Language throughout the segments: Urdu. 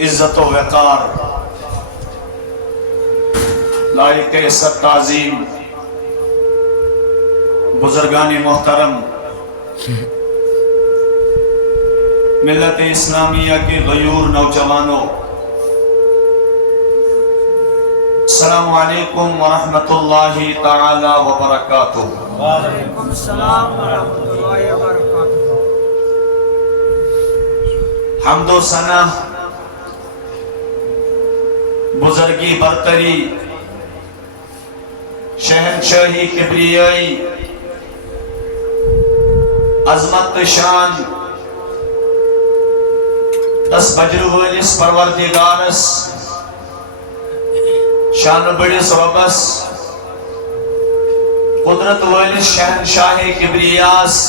عزت و وقار، لائق عزت تعظیم بزرگان محترم، ملت اسلامیہ کے غیور نوجوانوں، السلام علیکم ورحمۃ اللہ تعالی وبرکاتہ۔ وعلیکم السلام ورحمۃ اللہ وبرکاتہ۔ حمد و ثنا، بزرگی برتری، شہنشاہی کبریائی، عظمت شان دس بجر وٲلِس پروردگارس، شان بڑس ربس، قدرت وٲلِس شہنشاہ کبریاس،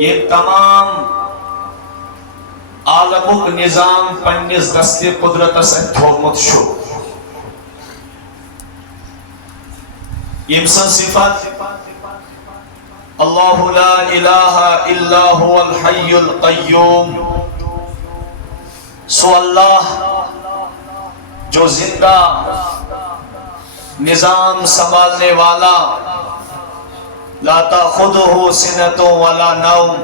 یہ تمام عالمک نظام پننس دست قدرتس تھومت چھُ۔ یم سن صفت اللہ لا الہ الا هو الحی القیوم، سو اللہ جو زندہ نظام سنبھالنے والا، لا تأخذہ سنۃ ولا نوم،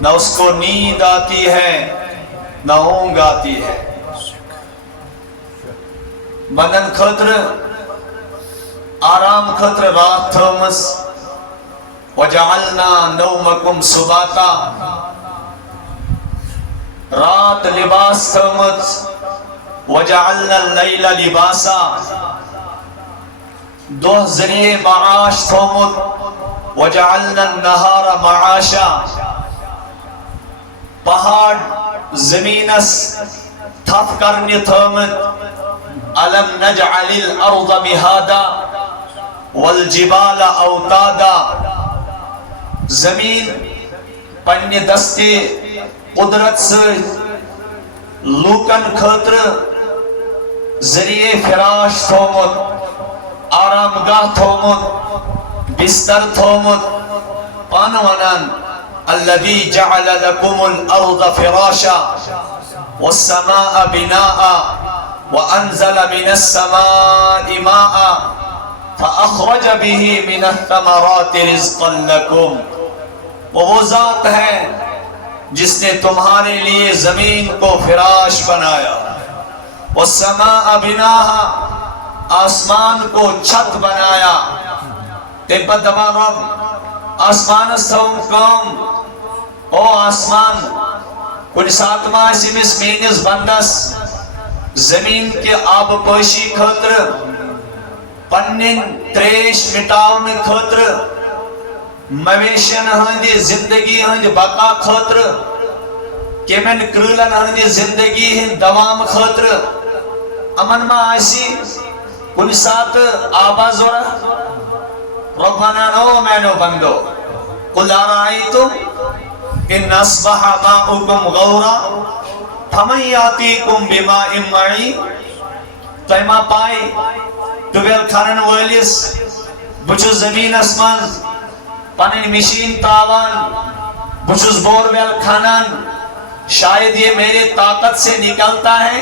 نہ اس کو نیند آتی ہے نہ اونگ آتی ہے۔ بدن خطر آرام خطر رات تھومس، وجعلنا نومکم سباتا، رات لباس تھومس، وجعلنا اللیل لباسا، دو ذریعے معاش تھومت، وجعلنا النہار معاشا، پہاڑ زمینس تھپ کرنی تھومت، الم نجعل الارض مہادا والجبال اوتادا، زمین پنی دستی قدرت سے لوکن خطر ذریعے فراش تھومت، آرام گاہ تھومت، بستر تھومت، پان ونان الذی جعل لکم الارض فراشا والسماء بناء وانزل من السماء ماء فاخرج به من الثمرات رزقا لکم۔ وہ ذات ہے جس نے تمہارے لیے زمین کو فراش بنایا، والسماء بناها، آسمان کو چھت بنایا۔ تبت دماغم آسمان سوم کام، او آسمان کل ساتما سمس مینس بندس زمین کے آب پوشی خطر، پنن تریش مٹاؤن خطر، مویشن ہندی زندگی ہند بقا خطر، کیمن کرلن ہندی زندگی ہند دوام خطر، امن ما آسی کن سات آبا زورا ربنا نو مینو بندو قل آرائیتم ان اصبح ماؤکم غورا فمن یاتیکم بماء معین۔ تیما پائی ٹویل کھانن والیس بچو زمین اسمان پنن مشین تاوان، بچوز بور ویل کھانان، شاید یہ میرے طاقت سے نکلتا ہے،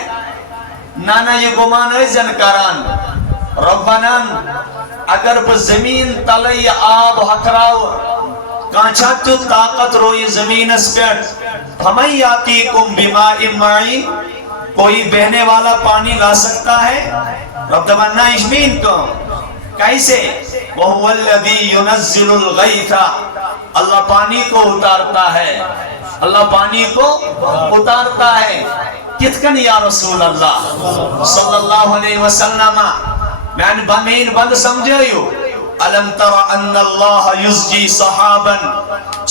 نانا یہ گمان ازن کران ربنا اگر پر زمین تلی آب حکراو کانچا تو طاقت روی زمین اس پیٹ، ہمیں یاتیکم بماء معین، کوئی بہنے والا پانی لا سکتا ہے؟ رب دمنا اشمین کو کیسے؟ وَهُوَ الَّذِي يُنَزِّلُ الْغَيْثَ، اللہ پانی کو اتارتا ہے، اللہ پانی کو اتارتا ہے۔ کتکن یا رسول اللہ صلی اللہ علیہ وسلم، میں بمین بند سمجھائیو، أَلَمْ تَرَ أَنَّ اللَّهَ يُزْجِي صَحَابًا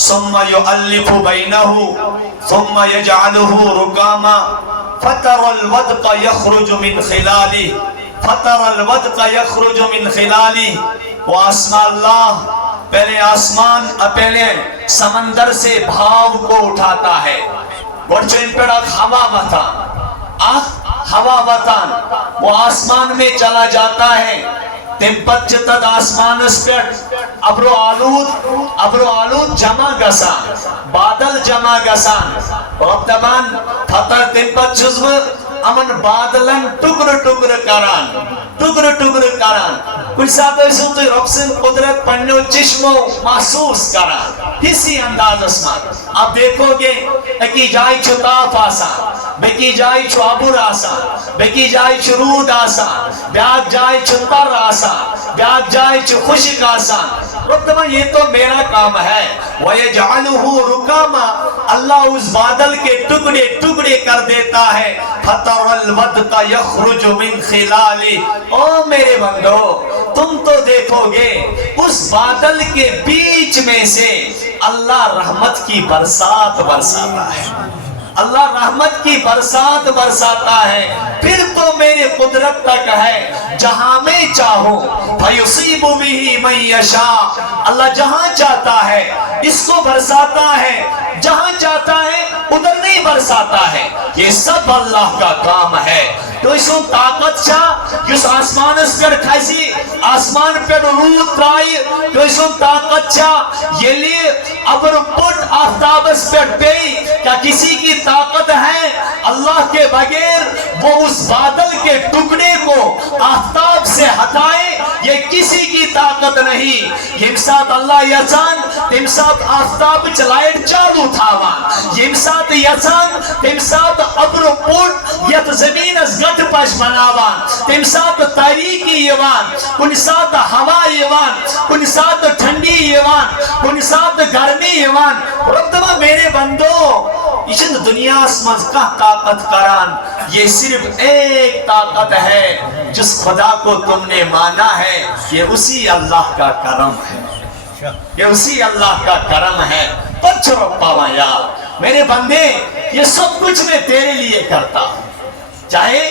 ثُمَّ يُؤَلِّفُ بَيْنَهُ ثُمَّ يَجْعَلُهُ رُكَامًا فَتَرَ الْوَدْقَ يَخْرُجُ مِنْ خِلَالِهِ فَتَرَ الْوَدْقَ يَخْرُجُ مِنْ خِلَالِهِ۔ وہ آسمان اللہ پہلے آسمان پہلے سمندر سے بھاو کو اٹھاتا ہے، گوڑچو ان پیڑا ہوا بتان، ہوا بتان وہ آسمان میں چلا جاتا ہے، تمپت جتد آسمان اس پیٹ ابرو آلود جمع گسان، بادل جمع گسان، رب دبان فتر تم پت چھس بہ امن بادلن ٹکر ٹکر کران کچھ ساتھ ایسو تو رب سے قدرت پڑھنو چشمو محسوس کران کسی انداز اسمان. اب دیکھو گے ایکی جائی چھو تاف آسان, بیکی جائی چھو عبور آسان, بیکی جائی چھو رود آسان, بیاک جائی چھو تر آسان, بیاک جائی چھو خشک آسان. رب دبان یہ تو میرا کام ہے. وَيَجْعَلُهُ رُكَامًا, اللہ اس بادل کے ٹکڑے ٹکڑے کر دیتا ہے. فَتَرَ الْوَدْقَ يَخْرُجُ مِنْ خِلَالِ, او میرے بندو تم تو دیکھو گے اس بادل کے بیچ میں سے اللہ رحمت کی برسات برساتا ہے. اللہ رحمت کی برسات برساتا ہے. پھر تو میرے قدرت تک ہے, جہاں میں چاہوں فَيُصِيبُ بِهِ مَن يَشَاءُ, اللہ جہاں چاہتا ہے اس کو برساتا ہے, جہاں چاہتا ہے ادھر نہیں برساتا ہے. یہ سب اللہ کا کام ہے. تو اس کو طاقت چاہ جس آسمان اس پر کھیسی آسمان پر رود ترائی, تو اس کو طاقت چاہ یہ لیے ابر پٹ آفتاب اس پر پئی, کیا کسی کی طاقت ہے اللہ کے بغیر وہ اس بادل کے ٹکڑے کو آفتاب سے ہٹائے؟ یہ کسی کی طاقت نہیں. یم ساتھ اللہ یچان تم ساتھ آفتاب چلائٹ چالو تھاوان, یم ساتھ یچان تم ساتھ ابر پٹ یت زمین اس گٹ پش بناوان, تم ساتھ تاریکی یوان, کن ساتھ ہوا یوان, کن ساتھ ٹھنڈی یوان, کن ساتھ گرمی یوان. رب دبا میرے بندو یہ دنیا اسمز کا طاقت کران, یہ صرف ایک طاقت ہے جس خدا کو تم نے مانا ہے. یہ اسی اللہ کا کرم ہے, یہ اسی اللہ کا کرم ہے. پچھو ربا یار میرے بندے, یہ سب کچھ میں تیرے لیے کرتا ہوں. چاہے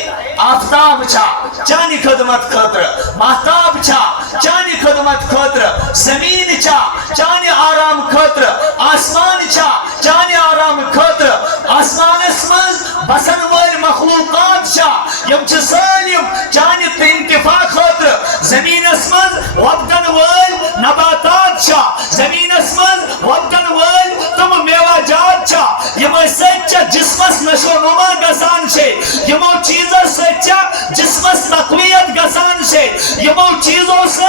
آفتاب چھا چانی خدمت خطر, مہتاب چھا چانی خدمت خطر, زمین چھا چانی آرام خطر, آسمان چھا چانی آرام خطر, آسمان اسمز بسن وال مخلوقات چھا یم چھ سالم چانی انتفاع خطر, زمین اسمز وقتن وال نباتات چھا, زمین اسمز وقتن وال تم میوہ جات چھا, یم سچ جسمس نشو نما گسان چھے, یمو چیزوں سے جسمس تقویت گسان سے, یمو چیزوں سے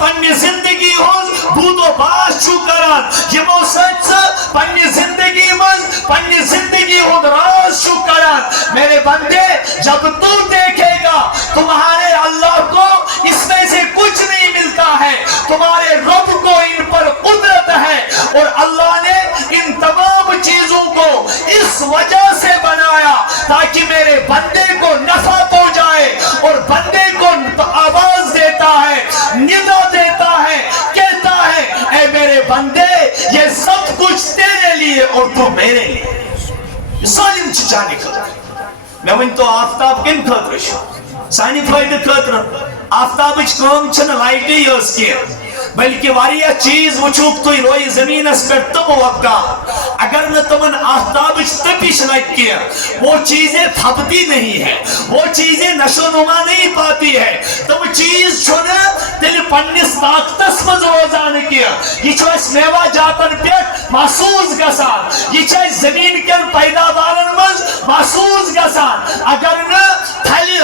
پنی زندگی ہوز بود و باش چھو کران, یمو سچ پنی زندگی من پنی زندگی ہود راز چھو کران. میرے بندے جب تو دیکھے گا تمہارے اللہ کو اس میں سے کچھ نہیں ملتا ہے, تمہارے رب کو ان پر قدرت ہے, اور اللہ نے ان تمام چیزوں کو اس وجہ سے بنایا تاکہ میرے بندے کو نفع پہنچائے, اور بندے کو آواز دیتا ہے, ندا دیتا ہے, کہتا ہے اے میرے بندے یہ سب کچھ تیرے لیے اور تو میرے لیے. سالم چچانی خطر میں ون تو آفتاب کن خطر شو سانی فائدہ خطر. آفتاب کام چھن لائٹی یوز کیا بلکہ واریہ چیز وچوک توی روئی زمین اس پر تب وقتا, اگر نہ تمن آفتاب تپش لگ کیا وہ چیزیں تھپتی نہیں ہے, وہ چیزیں نشو نما نہیں پاتی ہے. تم چیز چھوڑا تیل پنیس طاقتس مز روزان کیا, یہ چھو اس میوہ جاتن پیٹ محسوس گسان, یہ چھو اس زمین کن پیداوارن مز محسوس گسان. اگر نہ تھلی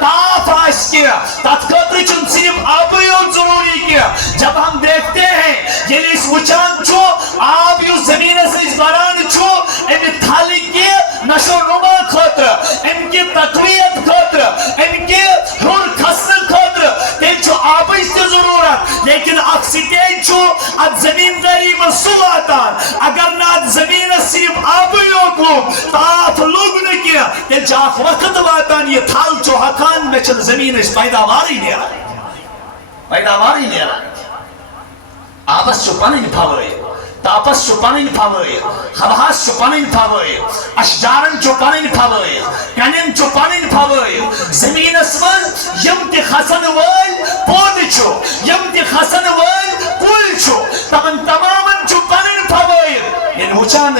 تاف آش کیا تت خطر چن صرف آبیون ضروری کیا. جب ہم دیکھتے ہیں یہ اس وچان چھو آب یو زمین سے اس بران چھو ان تھالی کی نشو نما خطر, ان کی تقویت خطر, ان کی ہر خسن خطر تیل چھو آب اس کی ضرورت, لیکن اکسیٹیج چھو اد زمین داری میں سواتان. اگر نہ اد زمین صرف آبیوں کو تاف لوگ نے کیا تیل چاک وقت واتان یہ تھال چھو حقان میں چل زمین اس پیداواری لے رہا ہے, پیداواری لے رہا ہے. آبس چھو پانی پھاوئے, تاپس چھو پانی پھاوئے, خواہاس چھو پانی پھاوئے, اشجارن چھو پانی پھاوئے, کنن چھو پانی پھاوئے. زمین اسمن یم تی خسن وال پود چھو, یم تی خسن وال کل چھو, تمن تمامن چھو پانی پھاوئے. یعنی وچان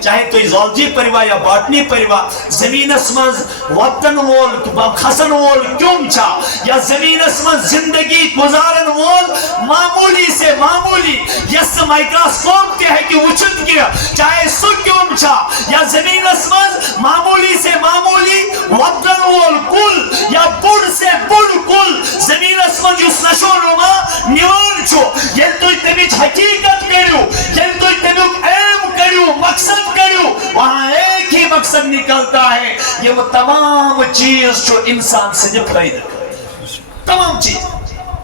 چاہے تو زولجی پریوا یا باٹنی پریوا زمین اسمز وطن وول خسن وول کیوں چھا یا زمین اسمز زندگی گزارن وول معمولی سے معمولی یس مائکروسکوپ کے ہے کہ وچت گیا چاہے سو کیوں چھا یا زمین اسمز معمولی سے معمولی وطن وول کل یا بڑ سے بڑ کل زمین اسمز یس نشو نما نیوان چھو یہ تو تمیچ حقیقت کریو یہ تو تمیچ ایم کریو مقصد کریو وہاں ایک ہی مقصد نکلتا ہے یہ وہ تمام چیز جو انسان سے جب فائدہ تمام چیز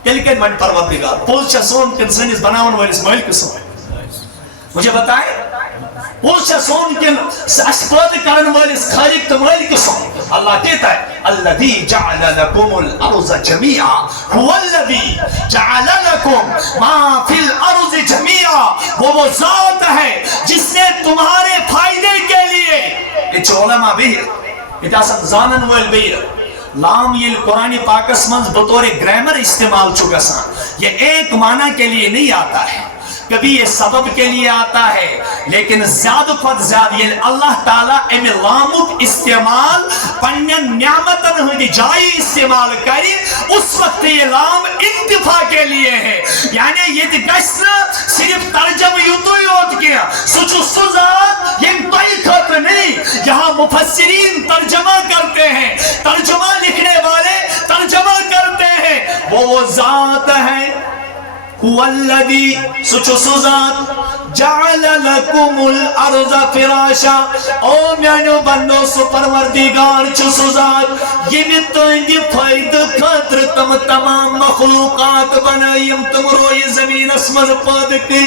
لیکن من پروردگار پوچھا سون کن سنس بناون والس مالک سو مجھے بتائیں پوچھا سون کن اسپاد کرن والس خالق تو مالک سو اللہ کہتا ہے الذي جعل لكم الارض جميعا هو الذي جعل لكم ما في الارض جميعا وہ ذات ہے جس نے تمہارے فائدے کے لیے یہ علماء بیر یہ زانن وال بیر لام یہ قرآن پاک اسمنز بطور گرامر استعمال چکا سان یہ ایک معنی کے لیے نہیں آتا ہے کبھی یہ سبب کے لیے آتا ہے لیکن زیادہ قد زیادہ یہ اللہ تعالیٰ امی لامک استعمال پنین نعمتن ہوئی جائی استعمال کری اس وقت یہ لام انتفاع کے لیے ہے یعنی یہ گشن صرف ترجم یوتوی ہوت کیا سچو سزاد یہ کوئی خطر نہیں یہاں مفسرین ترجمہ کرتے ہیں ترجمہ لکھنے والے ترجمہ کرتے ہیں وہ ذات ہے هو الذي سچو سزاد جعل لكم الارض فراشا او میانو بندو سو پروردگار چو سزاد یہ بھی تو اندی فائد خاطر تم تمام مخلوقات بنائیم تم روی زمین اسمز پاد کی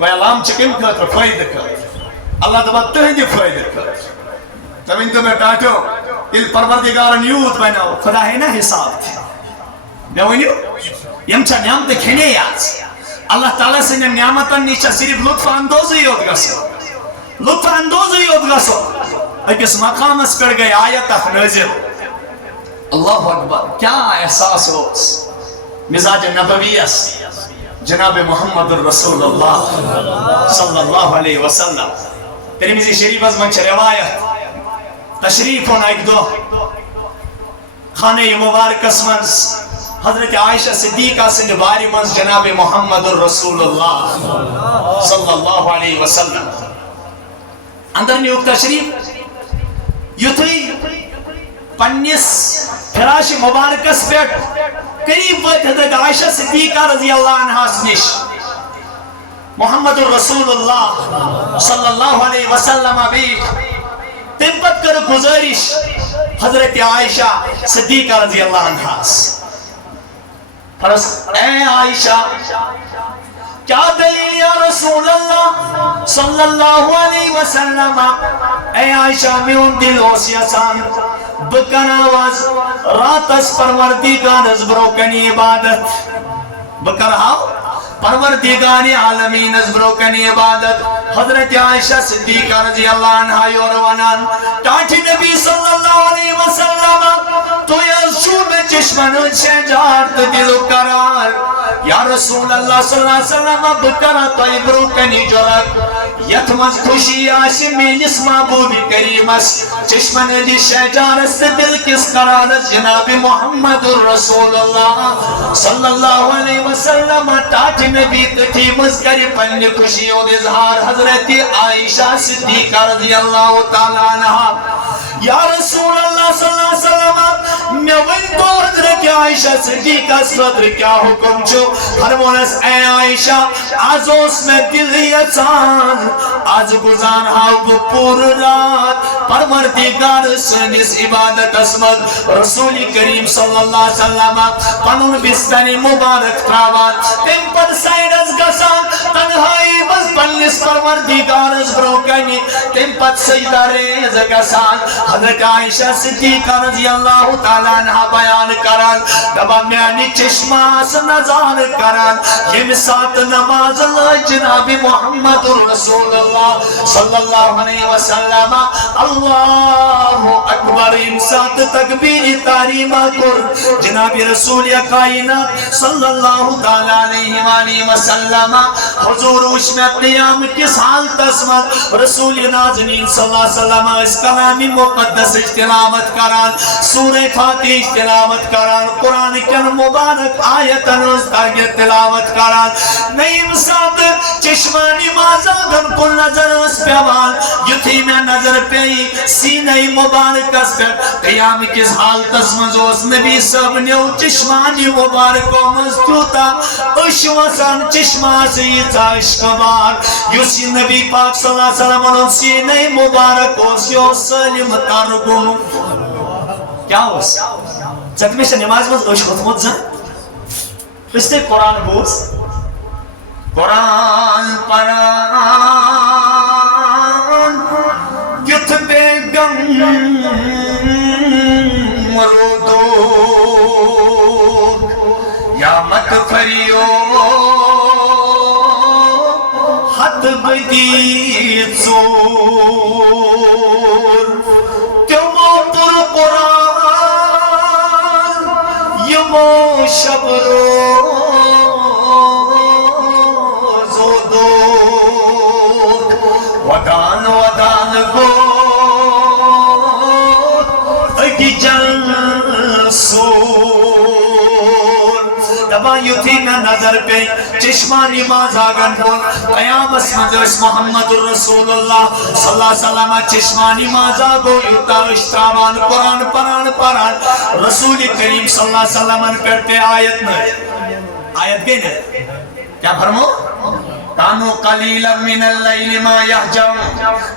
وی علام چکم خاطر فائد خاطر اللہ دبا تو اندی فائد خاطر تم انتو میں کہتو یہ پروردگار نیوت بناو خدا ہے نا حساب تھی نوینیو یمچا نعمت کھنے یاد اللہ تعالیٰ سے نعمتن نیچا صرف لطف اندوزی ہوت گسو لطف اندوزی ہوت گسو اکس مقام اس پر گئی آیت نازل اللہ اکبر کیا احساس ہو مزاج نبویس جناب محمد الرسول اللہ صلی اللہ علیہ وسلم ترمذی شریف از منچ روایت تشریف ہونا ایک دو خانہ مبارک اسمنز حضرت عائشہ صدیقہ سے نباری منز جناب محمد الرسول اللہ صلی اللہ علیہ وسلم اندر نیوک تشریف یتوی پنیس فراش مبارکس پیٹ قریب وقت حضرت عائشہ صدیقہ رضی اللہ عنہ سنش محمد الرسول اللہ صلی اللہ علیہ وسلم بیٹ تبت کر گزارش حضرت عائشہ صدیقہ رضی اللہ عنہ فرس اے عائشہ کیا دلیل یا رسول اللہ صلی اللہ علیہ وسلم اے عائشہ میں ان دل ہوسیسان بکن آواز رات اس پروردگار از بروکنی عبادت بکر ہاو پروردگار عالمین از بروکنی عبادت حضرت عائشہ صدیقہ رضی اللہ عنہ یورونان ٹاٹھی نبی صلی اللہ علیہ وسلم تو یا شوب چشمن شجارت دل قرار یا رسول اللہ صلی اللہ علیہ وسلم بکرہ تو بروکنی جرک یتمز خوشی آش میلس محبوب کریمس چشمن دی شجارت دل کس قرار جناب محمد الرسول اللہ صلی اللہ علیہ وسلم ٹاٹھی نبی تھی مذکر پنی خوشی اور اظہار حضرت عائشہ صدیقہ رضی اللہ تعالیٰ عنہ یا رسول اللہ صلی اللہ علیہ وسلم میں ون تو حضرت عائشہ صدیقہ صدر کیا حکم چھو فرمونس اے عائشہ آزوس میں دل یسان آج گزار ہاو پور رات پروردگار سنس عبادت اسمد رسول کریم صلی اللہ علیہ وسلم پنون بستانی مبارک تراوان تم پر سائڈ از گسان تنہائی بس پنس پروردگار از بروکنی تم پت سجدہ ریز گسان حضرت عائشہ صدیقہ رضی اللہ تعالیٰ عنہ بیان کران دبا میانی چشماس نظار کران یم سات نماز اللہ جناب محمد رسول اللہ صلی اللہ علیہ وسلم اللہ اکبر یم سات تکبیر تحریمہ کر جناب رسول کائنات صلی اللہ تعالیٰ علیہ وآلہ وسلم حضور وش میں قیام کس حال تسمت رسول نازنین صلی اللہ علیہ وسلم اس کلامی مقدس تلاوت کران سورہ فاتح تلاوت کران قرآن کن مبارک آیتن استاگی تلاوت کران نیم ساتھ چشمانی مازادن کل نظر اس پیوان یتھی میں نظر پہی سینہ مبارک اس پر قیام کس حال تسمت اس نبی سب نیو چشمانی مبارک و مزدوتا اشوسان چشمہ سے یہ عشقبار یوسی نبی پاک صلی اللہ علیہ وسلم انہوں سینہ مبارک اوسیو سلیم ترگم کیا ہوس چکمی سے نماز میں دوش خطمت زن اس نے قرآن بوز قرآن پران کت بیگم مرودو یا مت فریو حد بدی زور کیوں پر قرآن یمو شب روز و دور ودان ودان گو اگی جن سور دبا یوتھی میں نظر پہ چشمانی ماز آگن بول قیام اسمدرس محمد الرسول اللہ صلی اللہ علیہ وسلم چشمانی ماز آگو یوتا اشتاوان قرآن پران رسول کریم صلی اللہ علیہ وسلم کرتے آیت میں آیت گئی نا کیا فرمو کانو قلیلا من اللیل ما یحجم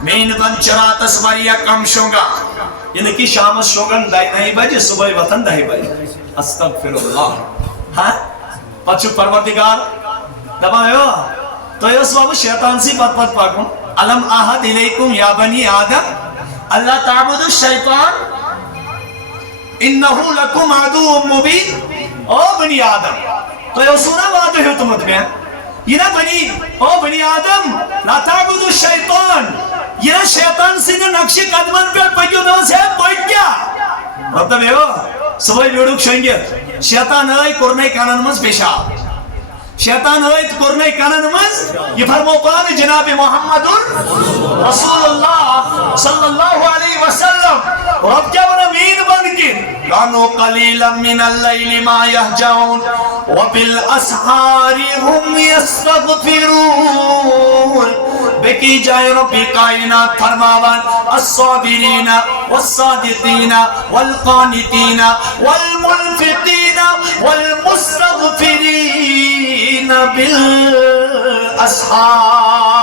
مین بن چرات اسوریا کم شونگا یعنی کہ شام شوگن دائی بجے صبح وطن دائی بجے استغفر اللہ ہاں پچھو پروردگار دبا ہے تو یہ سواب شیطان سی پت پاکوں علم آہد علیکم یا بنی آدم اللہ تعبد الشیطان انہو لکم عدو مبین او بنی آدم تو یہ سونا وعدہ ہے تمہت میں یہ نا بنی آدم لا تعبد الشیطان یہ نا شیطان سی نے نقش قدمن پر پکیو دو سے پوٹ گیا مطلب ہے وہ صبح بیڑوک شنگی شیطان آئی کرنے کانن مز پیشاب شیطان آئی کرنے کانن مز یہ فرمو قرآن جناب محمد رسول اللہ صلی اللہ علیہ وسلم رب کیا بنا مین بن کے کانو قلیلا من اللیل ما یحجون وبالاسحار هم یستغفرون بکی جائے ربی کائنات فرماوان الصابرین والصادقین والقانتین والمنفقین والمستغفرین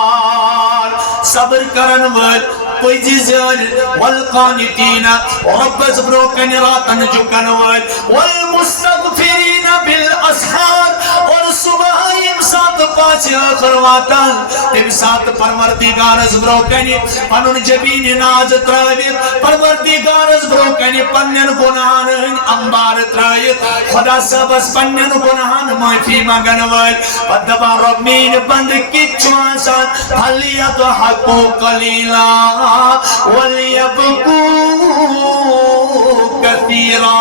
بالاسحار صبر کرن ول کوئی جزل والقانتین رب زبروکن راتن جکن ول والمستغفرین بالاسحار اور صبح امسات پاچے آخر واتن امسات پروردگار زبروکنی پنن جبین ناز ترائیت پروردگار زبروکنی پنن گناہن انبار ترائیت خدا سبس پنن گناہن معافی مگن ول پدبا ربین بند کی چوانسان پھلیت حقو قلیلا ولیبکو کثیرا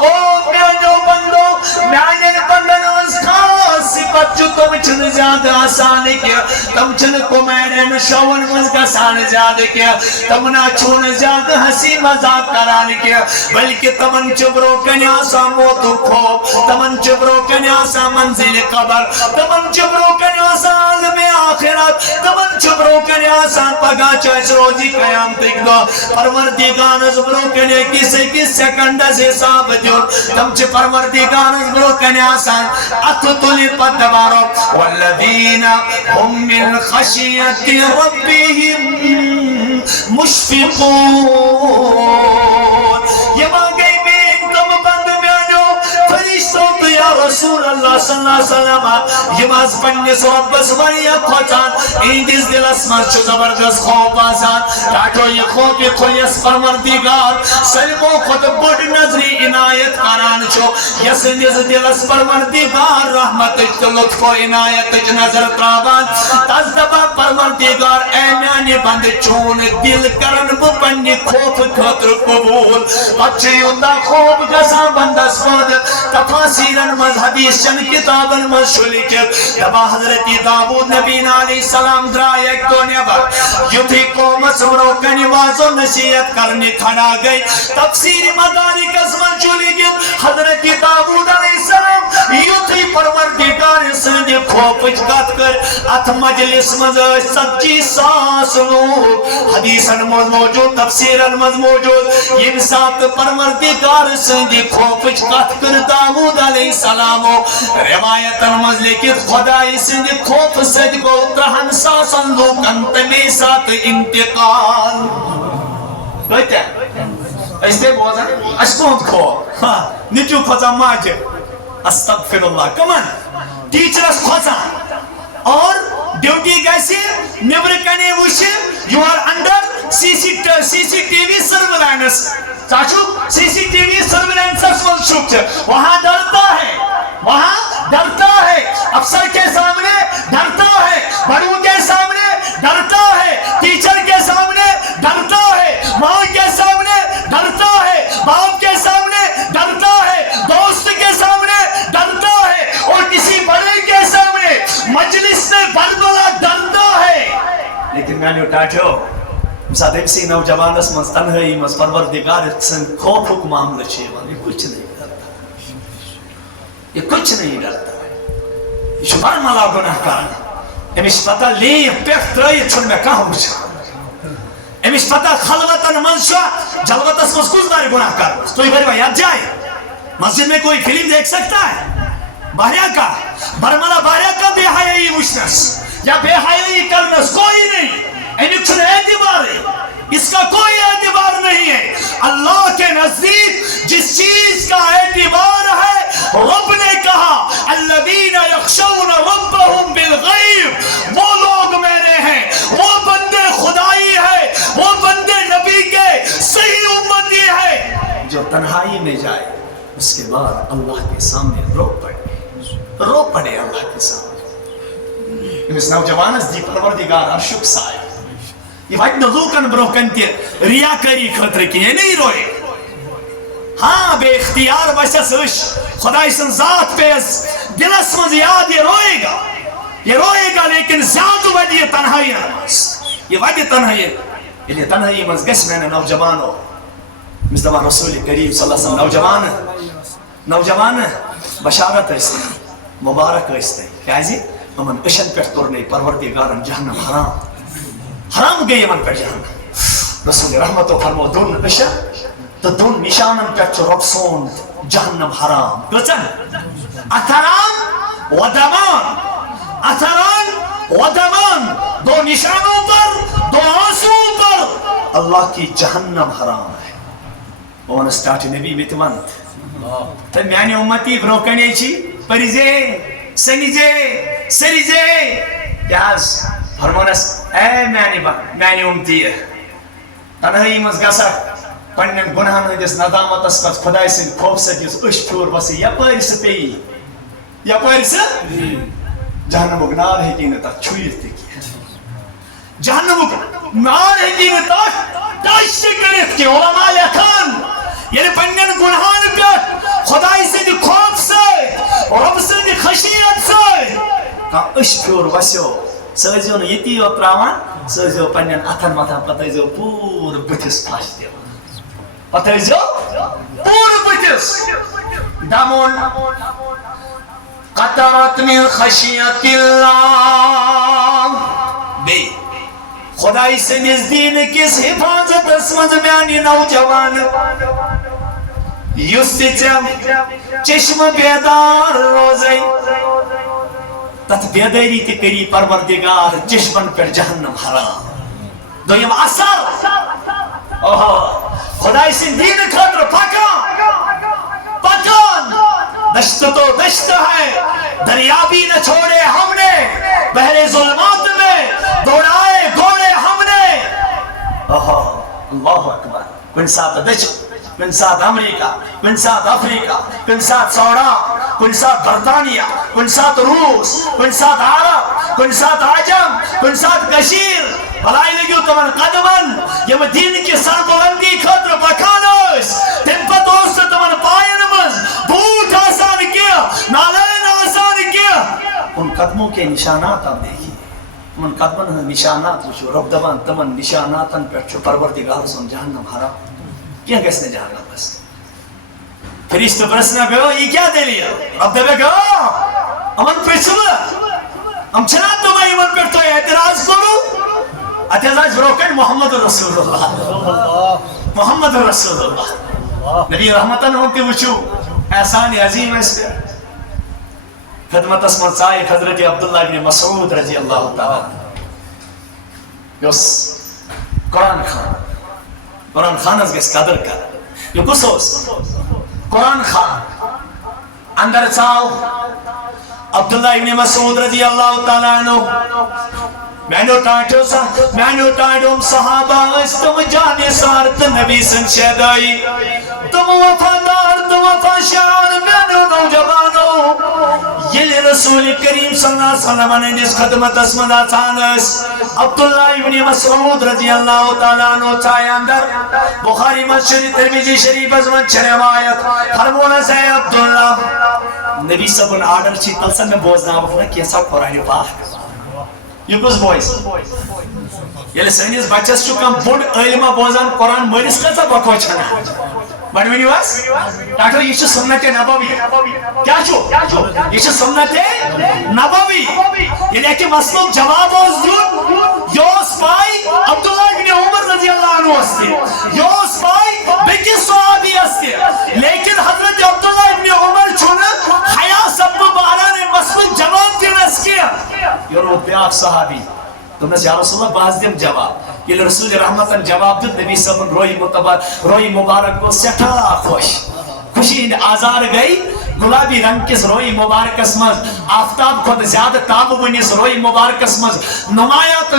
او میانو بندو میانن بندن اس خاص صفت جو تم چن زیادہ آسان کیا تم چن کو میرن شون مزگا سان زیادہ کیا تم نا چھون زیادہ حسی مزاق کران کیا بلکہ تمن چبرو کنیاسا موتو خوب تمن چبرو کنیاسا منزل قبر تمن چبرو کنیاسا عالم آخرت تمن چبرو کنیاسا پگا چاچ روزی قیام تک دو پروردگان زبرو کنی کسی سیکنڈ سے حساب دیو تم چھ پروردگان زبرو کنیاسا اتتلی پدبارو والذین هم من خشیت ربهم مشفقون یہ مانگئی میں تم بند میں آنو فرشتوں تو یا رسول اللہ صلی اللہ علیہ وسلم یم از پننس ربس واریاہ کھوژان اہندس دلس مز چھ زبردست خوف آسان ٹاٹو یہ خوف کھلیس پروردگار سلمو کھت بڑ نظری عنایت کران چھو یس اہندس دلس پروردگار رحمت تہ لطف و عنایت نظر تراوان تس دپان پروردگار اے میانہ بند چون دل کرن بہ پننہ خوف خاطر قبول پتہ یوتاہ خوف گژھان بندس پد تفاسیرن مز حدیث چن کتابن مز چھ لیکھت دپان حضرت داؤد نبی علیہ السلام درائے ایک دو نیبر یتھی قومس برو کنہ واض و نصیحت کرنے کھڑا گئی تفسیر مدارکس مز چھ لیکھت حضرت داؤد علیہ السلام یتھی پروردگار سند خوفچ کت کر ات مجلس مز 40,000 لوگ حدیثن مز موجود تفسیرن مز موجود یم سات پروردگار سند خوفچ کت کر داؤد علیہ السلام روایتن مز لیکھت خدای سند خوف سد گو 3,000 لوکن تمی سات انتقال بیٹھے اس تے بوزن اشکوند خوف نچو کھوزا ماجے استغفر اللہ کمن ٹیچرس کھوزا اور ڈیوٹی گیسی نیبر کنے وشی you are under C C T V surveillance چاچو سی سی ٹی وی سرویلنس وہاں ڈرتا ہے افسر کے سامنے ڈرتا ہے بڑوں کے سامنے ڈرتا ہے ٹیچر کے سامنے ڈرتا ہے ماں کے سامنے ڈرتا ہے باپ کے سامنے ڈرتا ہے دوست کے سامنے ڈرتا ہے اور کسی بڑے کے سامنے مجلس میں بلبلا ڈرتا ہے لیکن میں نے ٹاٹھو ساتھ امسی نوجوانس مز تنہائی مز پروردگار سن خوفک معاملہ چھے یہ کچھ نہیں ڈرتا یہ کچھ نہیں ڈرتا یہ شبار مالا گناہ کار امش پتہ لیف پیخ ترائیت چھن میں کہاں بچا امش پتہ خلوتن منشا جلوتس مز کچھ داری گناہ کار تو یہ بری یاد جائے مسجد میں کوئی فلم دیکھ سکتا ہے باریا کا برمالا باریا کا بے حیائی وشنس یا بے حیائی کرنس کوئی نہیں انکشن اعتبار ہے اس کا کوئی اعتبار نہیں ہے اللہ کے نزدیک جس چیز کا اعتبار ہے رب نے کہا الذین یخشون ربهم بالغیب وہ لوگ میرے ہیں وہ بندے خدائی ہے وہ بندے نبی کے صحیح امتی ہے جو تنہائی میں جائے اس کے بعد اللہ کے سامنے رو پڑے اللہ کے سامنے اس نوجوانس دی پروردگار عرشک سائے یہ وقت نلوکن بروکن تی ریاکاری خطر کی یہ نہیں روئے ہاں بے اختیار بشس اش خدای سن ذات پیس دلس مز یاد یہ روئے گا لیکن زیادہ وجہ تنہائی نماز یہ وجہ تنہائی یہ تنہائی مز گس میں نے نوجوانو مصطفیٰ رسول کریم صلی اللہ علیہ وسلم نوجوان بشارت ایستے مبارک ایستے کیا جی امن اشن پر ترنے پروردگارن جہنم حرام گئی من پر جہنم رسول رحمت و فرمو دون اشن تو دون نشانن پر چو رب سون جہنم حرام کچن اتران و دمان دو نشانوں پر دو آنسوں پر اللہ کی جہنم حرام ہے وہ سٹارٹ نبی متمنت تو میانی امتی بروکنے چی پریزے سریزے یاز فرمونس اے میانی امتی تنہائی مز گسا پنن گناہن ہندس ندامت اس پت خدای سن خوف سے جس اش پھور بسی یا پرس پی یا پرس جہنم نار ہے کہ تا چھویت کی جہنم نار ہے کہ تا ٹچ کرت کہ علماء لکھان یعنی پنن گناہن پہ خدای سے خوف سے رب سے خشیت سے کا اش پھور بسیو سازیو نہ یتی اتراوان سازیو پنن اتھن متھن پتہ پور بتس پھاش دیوان پتہ پور بتس دمون قطرت من خشیت اللہ بے خدای سے نزدین کس حفاظت اسمد میانی نوجوان یستی چشم بیدار روزی تت بیداری تی کری پروردگار چشمن پر جہنم حرام دویم اثر خدای سے دین خطر پکان دشت تو دشت ہے دریا بھی نہ چھوڑے ہم نے بحر ظلمات میں دوڑائے گھوڑے ہم نے اللہ اکبر کن ساتھ دشت کن ساتھ امریکہ کن ساتھ افریقہ کن ساتھ سوڑا کن ساتھ برطانیہ کن ساتھ روس کن ساتھ عرب کن ساتھ عجم کن ساتھ کشیر بھلائی لگیو تمن قدمن یم دین کی سربلندی خطر پکانس تم پتوس تمن پائن مز بوٹ آسان کیا نالین آسان کیا ان قدموں کے نشانات آپ دیکھیے ان قدمن نشانات وچو رب دبان تمن نشاناتن پر چھو پروردگار سن جہنم حرام کیا کس نے جہنم بس فرشتہ پرسنا گو یہ کیا دے لیا رب دبے گو امن پرسنا ہم چھنا تمہیں ایمان پر تو اعتراض کرو اعتراض روکن محمد رسول اللہ محمد رسول اللہ نبی رحمتن ہوتی وچو احسان عظیم ہے اس پہ خدمت اسمت سائے حضرت عبداللہ بن مسعود رضی اللہ تعالی یوس قرآن خان از گس قدر کر یہ کسوس قرآن خان اندر چاو عبداللہ ابن مسعود رضی اللہ تعالیٰ عنہ میں ٹاٹو صحابہ اس تم جانے سارت نبی سن شہدائی تم وفادار تم وفاشان میں نوجوانو یہ رسول کریم صلی اللہ علیہ وسلم نے جس خدمت اسمد آسانس عبداللہ ابن مسعود رضی اللہ تعالیٰ عنہ چاہے اندر بخاری مسجد ترمیزی شریف ازمن چروایت فرمونا سے عبداللہ نبی صاحب ان آرڈر چی تلسن میں بوزنا وقنا کیسا قرآن پاک یہ کس بوئیس یہ سنیس بچس چکم بڑ علمہ بوزان قرآن مرس کا سا بکو چھنا بڑھوینی واس ڈاکٹر یہ سنت نبوی کیا چھو یہ سنت نبوی یہ لیکن مسلم جواب ہوز دون یوس پائی عبداللہ بن عمر رضی اللہ عنہ استے یوس پائی بکی صحابی استے لیکن حضرت عبداللہ بن عمر چھونا حیاء سب باران مسلم جواب دینا اس کیا یہ رو بیاک صحابی تم نے یا رسول اللہ باز دیم جواب یہ رسول رحمتاً جواب دید نبی صلی اللہ علیہ وسلم روئی مبارک کو سٹھا خوشی اند آزار گئی گلابی رنگ کس روئی مبارک اسمز آفتاب خود زیادہ تاب ونیس روئی مبارک اسمز نمایات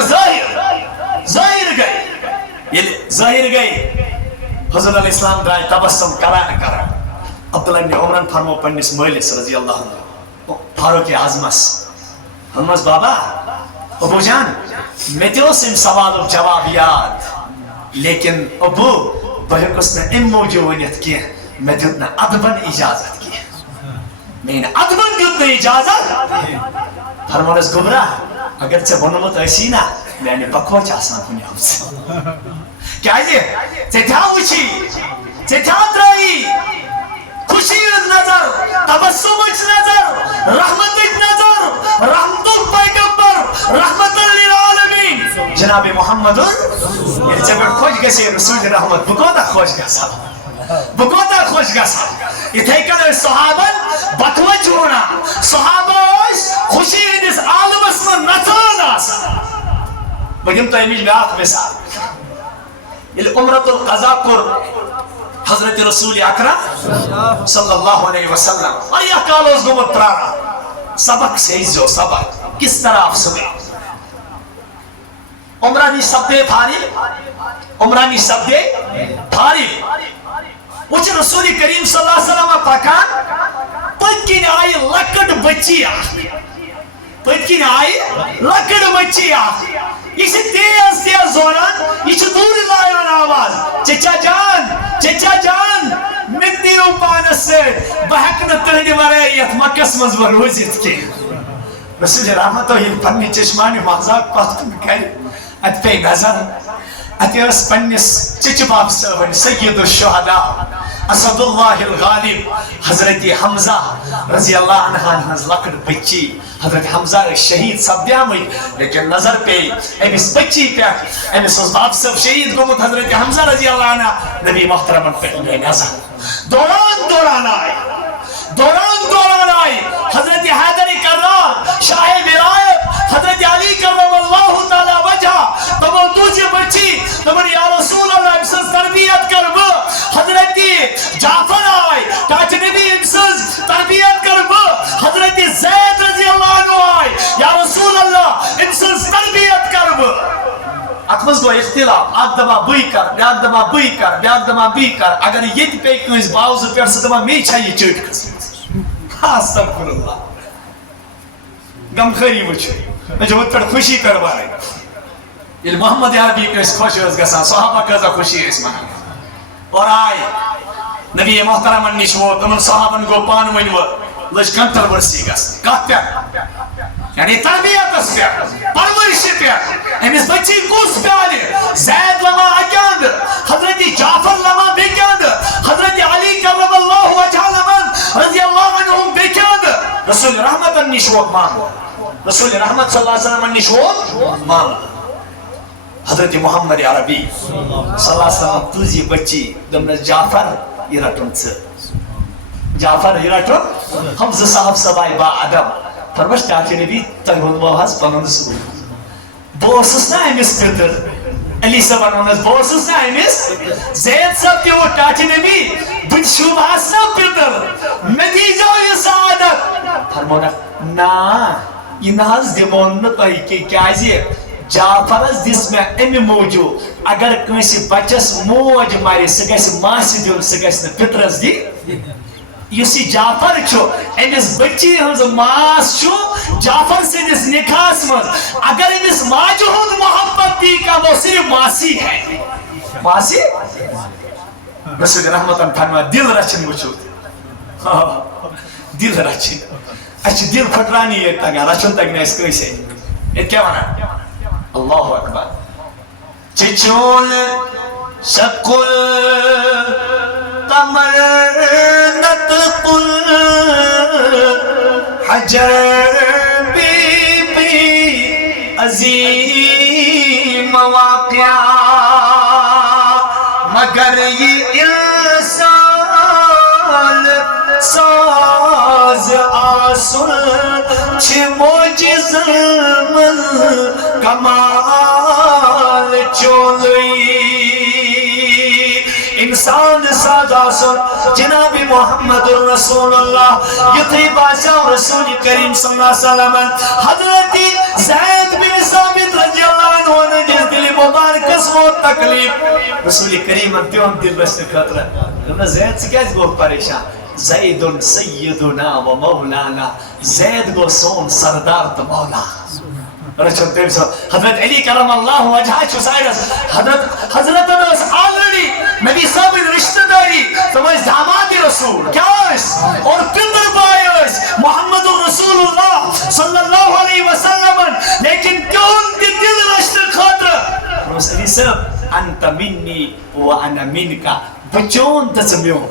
ظاہر گئی یہ ظاہر گئی حضور علیہ السلام درائے تبسم کران کران عبداللہ بن عمران فرمو پنیس مولس رضی اللہ عنہ فاروق اعظمس ہمس بابا ابو جان میں تو سن سوال و جواب یاد لیکن ابو بہکس نے ام موجودیت کی میں دیتنا ادبن اجازت کی میں نے ادبن دیتنا اجازت فرمانس گمراہ اگر چھ بنمت ایسینا میں نے بکوچ آسان ہونی ہم سے کیا یہ چیتھا وچی چیتھا درائی خوشی نظر تبسم نظر رحمت نظر رحمت پیغمبر رحمت للعالمین جناب محمد یہ جب خوش گسی رسول رحمت بکوتا خوش گسا بکوتا خوش گسا اتھے کر صحابن بکوچ ہونا صحابہ خوشی اس عالم اسم نتان آسا بگم تو امیج میں آخ مثال یہ عمرت القضاء کر حضرت رسول اکرم صلی اللہ علیہ وسلم اور یہ کالوز گمت پرارا سبق سیزو سبق کس طرح آپ سمیں عمرانی سبدے پھاری عمرانی سبدے پھاری وچھ رسول کریم صلی اللہ علیہ وسلم پکان پتکین آئی لکڑ بچیا پتکین آئی لکڑ بچیا یہ تیز تیز زوران یہ دور لائن آواز چچا جان میں تیروں پانس سے بہکن تہنی ورائیت مکس مزور روزیت کی رسول رحمت و یہ پنی چشمانی محضاب پاتن کئی ات پہ نظر اتیرس پنیس چچ باب سوین سید الشہداء اسد اللہ الغالب حضرت حمزہ رضی اللہ عنہ ہنز لکڑ بچی حضرت حمزہ شہید سبدیا ہوئی لیکن نظر پہ ایمیس بچی پہ ایمیس اس باب سب شہید گمت حضرت حمزہ رضی اللہ عنہ نبی محترم پہ نظر دوران آئی حضرت حیدر کرار شاہ ولایت حضرت علی کرم اللہ تعالی وجہ تمہوں دوسری بچی تمہوں یا رسول اللہ امسز تربیت کرو حضرت جعفر آئی کاچ نبی امسز تربیت مز گو اختلاف اک دپان بی کر بیاکھ دپان بی کر بیاکھ دپان بی کر اگر یہ پے کنس باوز پہ سہ دپان مے چھا یہ چٹ کھسمژ استغفر اللہ غمخاری وچھو مے چھِ ہُتھ پٮ۪ٹھ خوشی کڑوارے ییٚلہِ محمد عربی کٲنٛسہِ خۄش ٲس گژھان صحابہ کۭژاہ خوشی ٲسۍ مناوان اور آے نبی محترمن نِش ووت تِمن صحابن گوٚو پانہٕ ؤنۍ وۄنۍ لٔج کنٹروورسی گژھٕنۍ کتھ پٮ۪ٹھ یعنی تربیتس پٮ۪ٹھ پرورشہِ پٮ۪ٹھ أمِس بچی کُس پیالہِ زید لما اکہِ انٛدٕ حضرت جعفر لما بیٚکہِ انٛدٕ حضرت علی کرم اللہ وجہہ لمن رضی اللہ عنہم بیٚکہِ انٛدٕ رسول رحمتن نِش ووت مامون رسول رحمت صلی اللہ علیہ وسلم نِش ووت مامون حضرت محمد عربی صلی اللہ علیہ وسلم تُز یہِ بچی دوٚپنس جعفر یہِ رٹُن ژٕ جعفر یہِ رٹُن حمزہ صاحب سبائے با ادب فرماش ٹاٹی نبی تۄہہِ ووٚنمو حظ پنُن سکوٗل بہٕ اوسُس نا أمِس پِتٕر علی صٲبن ووٚننس بہٕ اوسُس نا أمِس زید صٲب تہِ ووٚن ٹاٹی نبی بہٕ تہِ شوٗبہس نا پِتٕر مےٚ دیٖزیو یہِ سعادت فرمونکھ نا یہِ نہ حظ دِمون نہٕ تۄہہِ کینٛہہ کیازِ جعفرس دِژ مےٚ اَمہِ موٗجوٗب اگر کٲنٛسہِ بچس موج مرِ سُہ گژھِ ماسہِ دیُن سُہ گژھِ نہٕ پِترس دِنۍ یُس یہِ جعفر چھُ أمِس بچی ہٕنٛز ماس چھُ جعفر سٕنٛدِس نِکاحس منٛز اگر أمِس ماجہِ ہُنٛد محبت دی کانٛہہ وہ صرف ماسی ہے ماسی رسول رحمتن فرمایا دل رچھن وٕچھو دل رچھن اَسہِ چھِ دل پھٕٹراونی ییٚتہِ تگان رچھُن تگہِ نہٕ اَسہِ کٲنٛسے ییٚتہِ کیٛاہ ونان اللہ اکبر چچول شکل قمر نتقل حجر بی بی عظیم واقعہ مگر یہ ارسال ساز آسل چھ موجز من کمال چولئی انسان ساز آسل جناب محمد رسول اللہ یتھی باسا رسول کریم صلی اللہ علیہ وسلم حضرت زید بن ثابت رضی اللہ عنہ نے جس دل مبارکس و تکلیف رسول کریم دیون دل بست خطرہ زید سے کیا گو پریشان زید سیدنا و مولانا زید گو سون سردار تو مولا حضرت علی کرم اللہ وجہہ چھو سائرس حضرت انس آلریڈی نبی صاحب رشتہ داری تم داماد رسول کیا اس اور پتر بھائی اس محمد رسول اللہ صلی اللہ علیہ وسلم لیکن کیوں دی دل رشتہ خاطر علی صاحب انت منی و انا منکا بچون تسمیون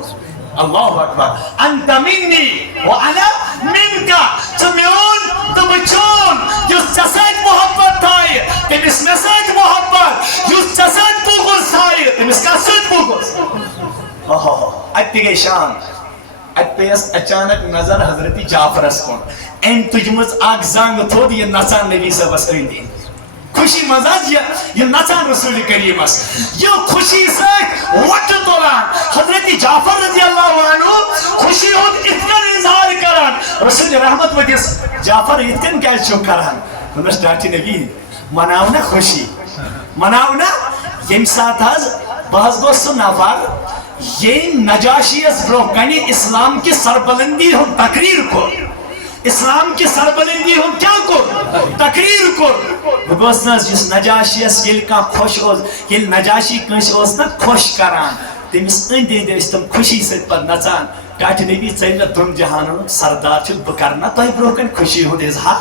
اللہ اکبر انت منی و انا منکا تسمیون تبچون یس چسد محبت تھائی تمس میں سد محبت یس چسد بغض تھائی تمس کا سد بغض اتی گئی شان اتیس اچانک نظر حضرت جعفرس کن این تجمز آگ زنگ تھود یہ نچان نبی صاحب اسرین خوشی مزاج یہ نچان رسول کریم اس یہ خوشی سے وقت تولان حضرت جعفر رضی اللہ عنہ خوشی ہود اتکن اظہار کران رسول رحمت ودیس جعفر اتکن کیا چھو کران انس ڈاٹی نبی مناونا خوشی مناونا یم ساتھ حض بحث گو سو نفر یہ نجاشی اس بروکنی اسلام کی سربلندی ہم تقریر کو اسلام کی سربلندی ہم کیا کو تقریر کو بگوسنس جس نجاشی اس یل کا خوش اوز یل نجاشی کنش اوز نا خوش کران تیمیس اندی دیس تم خوشی سے پر نچان ٹاٹی نبی چاہیے دن جہانوں سردار چل بکرنا تو ہی بروکن خوشی ہو دیز ہاں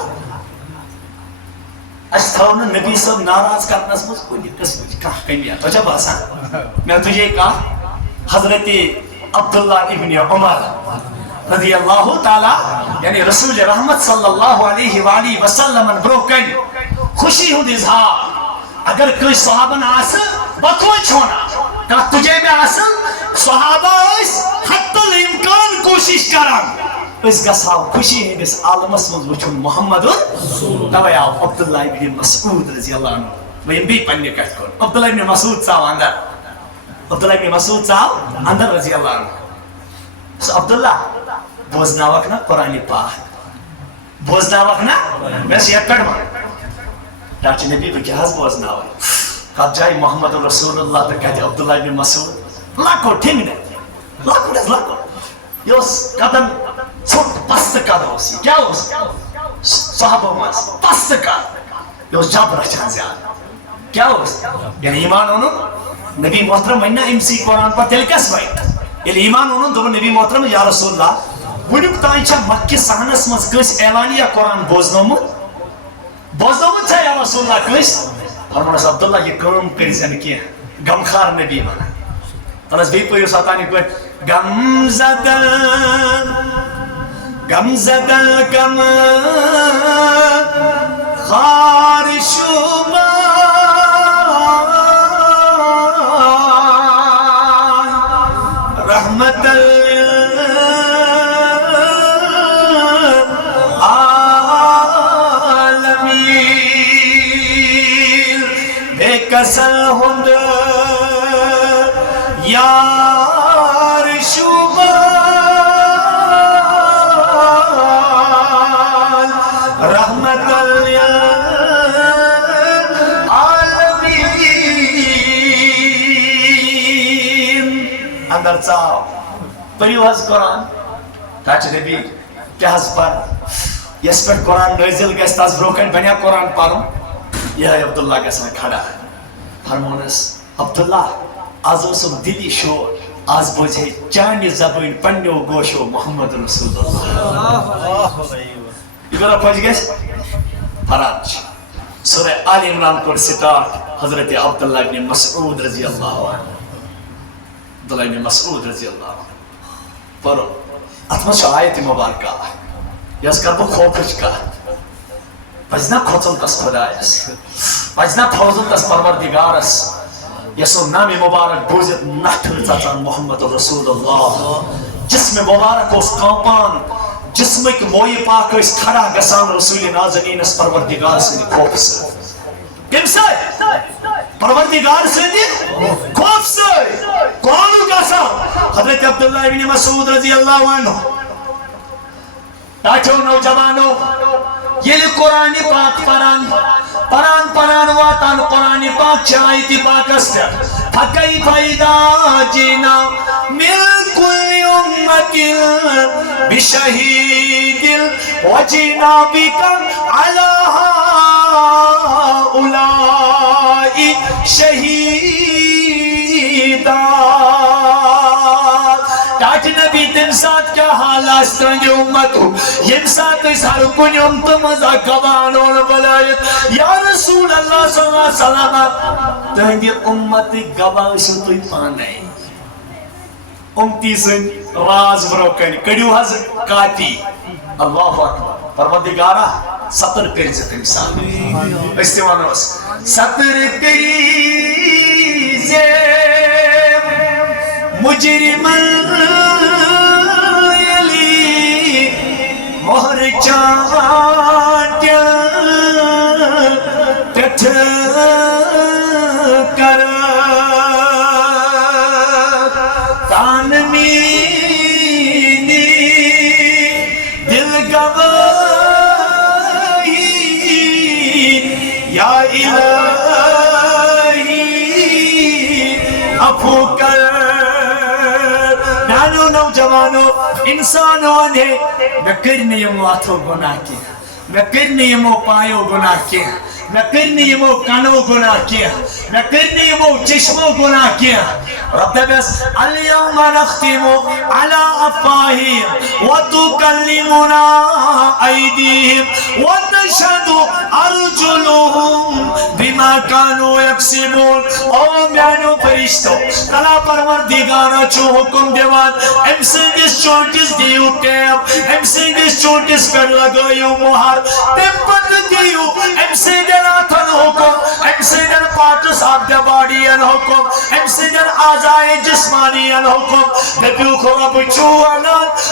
اس تھاونا نبی صاحب ناراض کرنا سمجھ کوئی قسم کہاں کہیں تو جب آسان میں تجھے کہا حضرت عبداللہ ابن عمر رضی اللہ تعالی یعنی رسول رحمت صلی اللہ علیہ وآلہ وسلم بروکن خوشی ہوں اظہار اگر کوئی صحابہ آسن بطوہ چھونا کہ تجھے میں آسن صحابہ اس حتی الامکان کوشش کرن اس گساو خوشی ہے اس عالم اسمز وچھن محمد نوے آو عبداللہ ابن مسعود رضی اللہ عنہ وین بھی پنی کہت کن عبداللہ ابن مسعود صاحب اندر عبداللہ ابن مسعود صاحب اندر رضی اللہ عنہ عبداللہ بوزناوک نا قرآن پاک بوزناوک نا میں سیت پیڑ مان ڈاکٹر نبی بکی حض بوزناوک تَتھ جایہِ محمد رسول اللہ تہٕ کَتہِ عبداللہ بن مسعود لۄکُٹ ٹھِنٛگنہِ لۄکُٹ حظ لۄکُٹ یہِ اوس قدم ژھوٚٹ پستہٕ قد اوس یہِ کیٛاہ اوس صحابو منٛز پستہٕ قد یہِ اوس جب رچھان زیادٕ کیٛاہ اوس ییٚلہِ ایٖمان اوٚنُن نبی محترم وَنہِ نا أمسٕے قرآن پتہٕ تیٚلہِ کیٛاہ وَنہِ ییٚلہِ ایٖمان اوٚنُن دوٚپُن نبی محترم یا رسول اللہ وُنیُک تانۍ چھا مکہِ صحنس منٛز کٲنٛسہِ اعلانیہ قرآن بوزنومُت چھا یا رسول اللہ کٲنٛسہِ فرمونس عبداللہ یہِ کٲم کٔرۍزِ نہٕ کینٛہہ غمخار نبی ونان تنس بیٚیہِ پٔرِو ساتانی پٲٹھۍ غم زدہ غم خار شوبہ رحمت العالمین بے کسل ہند یار شوبان رحمت العالمین اندر ژاو پٔرِو حظ قرآن تَتہِ چھِ نبی کیٛاہ حظ پر یس پٮ۪ٹھ قرآن نٲزِل گژھِ تس برونٛہہ کنہِ بنیا قرآن پرُن یِہے عبداللہ گژھان کھڑا فرمونس عبداللہ آز اوسُم دِلی شور آز بوزِ ہے چانہِ زبٲنۍ پننیو گوشو محمد رسول اللہ یہِ کوٗتاہ خۄش گژھِ پران چھِ سورہ آل عمران کوٚر سٹارٹ حضرت عبداللہ بن مسعود رضی اللہ عنہ عبداللہ بن مسعود رضی اللہ عنہ پرو اتھ منٛز چھِ آیت مبارکہ یۄس کرٕ بہٕ خوفٕچ کتھ پزِ نا کھوژُن تس خۄدایس پزِ نا تھاوُن تس پروردگارس یسو نام مبارک بوزِتھ نٹھٕ ژَژان محمد رسول اللہ جسم مبارک اوس کانپان جسمٕکۍ مویہِ پاک ٲسۍ کھڑا گژھان رسول نازنیٖنس پروردگار سٕنٛدِ خوفہٕ سۭتۍ کمہِ سۭتۍ پروردگار سٕنٛدِ خوفہٕ سۭتۍ کون گژھان حضرت عبداللہ بن مسعود رضی اللہ عنہ ٹاٹھیو نوجوانو ییٚلہِ قرآنِ پاک پران واتان قرآنِ پاک چھِ آیتِ پاکس پٮ۪ٹھ فَكَيْفَ إِذَا جِئْنَا مِن كُلِّ أُمَّةٍ بِشَهِيدٍ وَجِئْنَا بِكَ عَلَى هَؤُلَاءِ شَهِيدًا ٹاٹھہِ نبی تمہِ ساتہٕ کیٛاہ حال آسہِ تُہنٛدِ اُمتُک ییٚمہِ ساتہٕ أسۍ ہر کُنہِ اُمتہٕ منٛز اکھ گواہ اَنون بُلٲیِتھ یا رسول اللہ صلی اللہ علیہ وسلم تُہنٛدِ اُمتٕکۍ گواہ ٲسِو تُہۍ پانے اُمتی سٕنٛدۍ راز برونٛہہ کنہِ کٔڑِو حظ کاپی اللہ اکبر پروردگارا ستر کٔرۍزِ تمہِ ساتہٕ أسۍ تہِ ونوس ستر کٔرۍزِ مجرمن یلی مہر چاٹیا پٮ۪ٹھ کر تان میٛٲنی دل گواہی یا الہی عفو کر نوجوانو انسان ونے میں کرنی یمو اتھو گناہ کیا میں کرنی یمو پایو گناہ کیا میں کرنی یمو کانو گناہ کیا میں کرنی یمو چشمو گناہ کیا رب دبس اليوم نختم على افواههم وتكلمنا ايديهم وتشهد ارجلهم بما كانوا يكسبون او میانو فرشتو تلا پروردگارا چو حکم دیوان ام سندس چونٹس دیو ٹیپ ام سندس چونٹس پر لگایو مہر تم پت دیو ام سندن آتھن حکم ام سندن parts of the body in حکم ام سدن آزائے جسمانی حکم دبیوک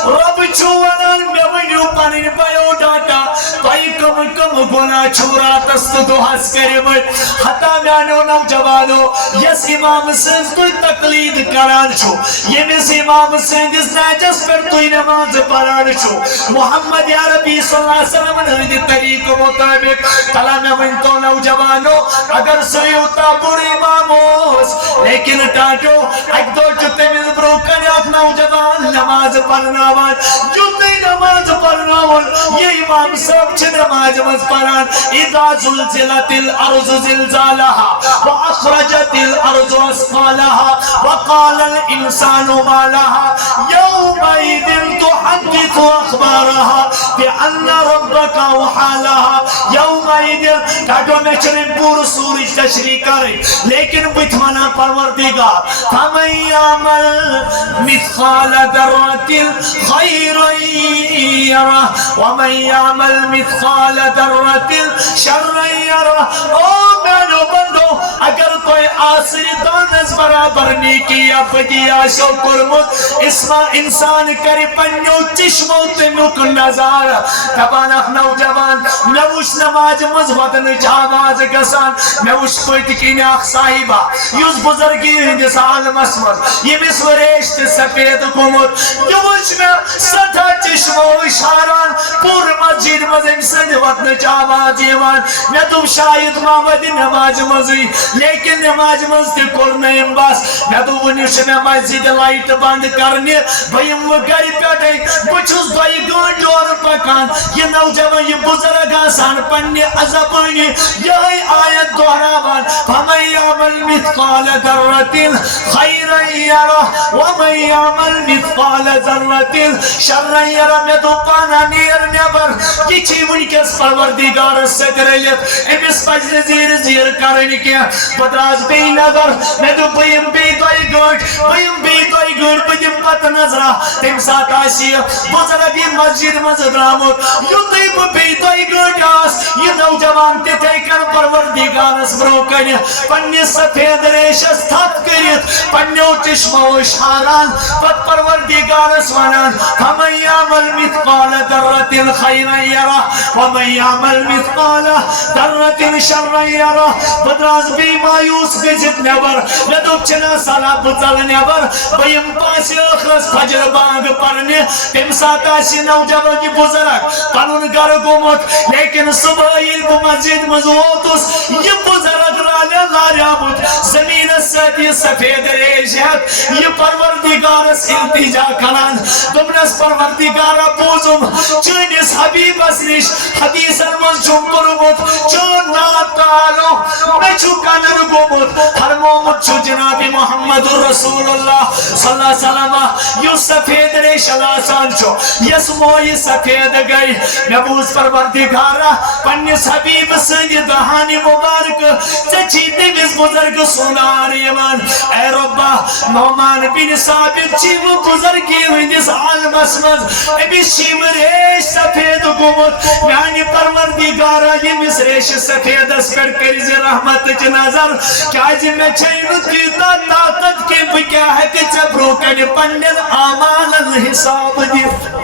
رب چوانان میں ونیو پانین بایو ڈاٹا بائی کم گناہ چھورا تست دو حس کرمت حتا میانو نوجوانو یس امام سنز کوئی تقلید کران چھو یمس امام سنز نیجس پر توی نماز پران چھو محمد عربی صلی اللہ علیہ وسلم نے طریق مطابق کلا میں ونتو نوجوانو اگر سیوتا بڑی امام ہوس لیکن ٹاٹو ایک دو جتے میں بروکن اپ نوجوان نماز پڑھناوان جتے نماز پڑھناوان یہ امام سب چھ نماز پڑھان اذا زلزلت الارض زلزالها واخرجت الارض اثقالها وقال الانسان ما لها يومئذ تحدث اخبارها بان ربك اوحى لها يومئذ ٹاٹو میں چلیں پور سورج تشریح کریں لیکن بتمنا پروردگار فمن يعمل مثقال ذرة خيرا يره ومن يعمل مثقال ذرة شرا يره او میانو بندو اگر کوئی آسری دانس برابر نیکی یا بدی آشو کرمت اسما انسان کری پنیو چشمو تنک نظار تبانک نوجوان نوش نماز مزودن جاواز گسان نوش کوئی تکین آخ صاحبہ یوز بزرگی ہندس عالم اسمت یہ مسوریشت سپید کمت یوش میں ستا چشمو اشاران پور مسجد مزم سند وطن جاواز ایوان میں تو شاید محمد نماز مزی لیکن نماز مزی کرنے بس میں تو ونیش میں مسجد لائٹ بند کرنے بھئیم گری پیٹے بچوز دائی گنٹ اور پکان یہ نوجوان یہ بزرگ آسان پنی عذابانی یہی آیت دہراوان فَمَنْ يَعْمَلْ مِثْقَالَ ذَرَّةٍ خَيْرًا يَرَهُ وَمَنْ يَعْمَلْ مِثْقَالَ ذَرَّةٍ شَرًّا يَرَهُ میں تو پانا نیر نیبر یہ چی ونکس پروردگار سکرلیت امس پجن زیر کرن کیا پتراز بی نظر میں تو بیم بی دوئی گوٹ بدیم پت نظرہ تم ساتھ آشی بزرگی مسجد مزدرامت یوتی بی دوئی گوٹ آس یہ نوجوان تیتے کر پروردگار اسبروکن پنی سفید ریشس تھت کریت پنیو چشمو اشاران پت پروردگار اسوانان فمن یعمل مثقال ذرة خیرا یرہ ومن یعمل مثقال ذرة شرا یرہ پتراز بی مایوس گزت نیبر لدوب چنا سالا بطل نیبر بیم پاسی اخرس فجر بانگ پرنے تم ساتھ آسی نوجوان کی بزرگ پنون گر گمت لیکن صبح علم مسجد مزوتس یہ بزرگ رالیہ لاریابت زمین ساتھی سفید ریشت یہ پروردگارس التجا کنان دمنس پروردگارا بوزم چونس حبیب اسنش حدیث المز چونکرمت چون ناتالو نچو کنر گمت ہر مومت چو جناب محمد رسول اللہ صلی اللہ علیہ وسلم یو سفید ریش لاسان چو یس موئی سفید گئی نبوز پروردگارا پنیس حبیب سنی دہانی مبارک چچی دیوز بزرگ سنار ایمان اے ربا نومان بن ثابت چی وہ بزرگی ہوئی دس عالم اسمد ابی شیم ریش سفید گمت میانی پروردگارا یہ مس ریش سفید اس پر کریز رحمت جنازر کیا جی میں چھینو تیتا طاقت کے بکیا ہے کہ چبرو کنی پنڈل آمال حساب دیت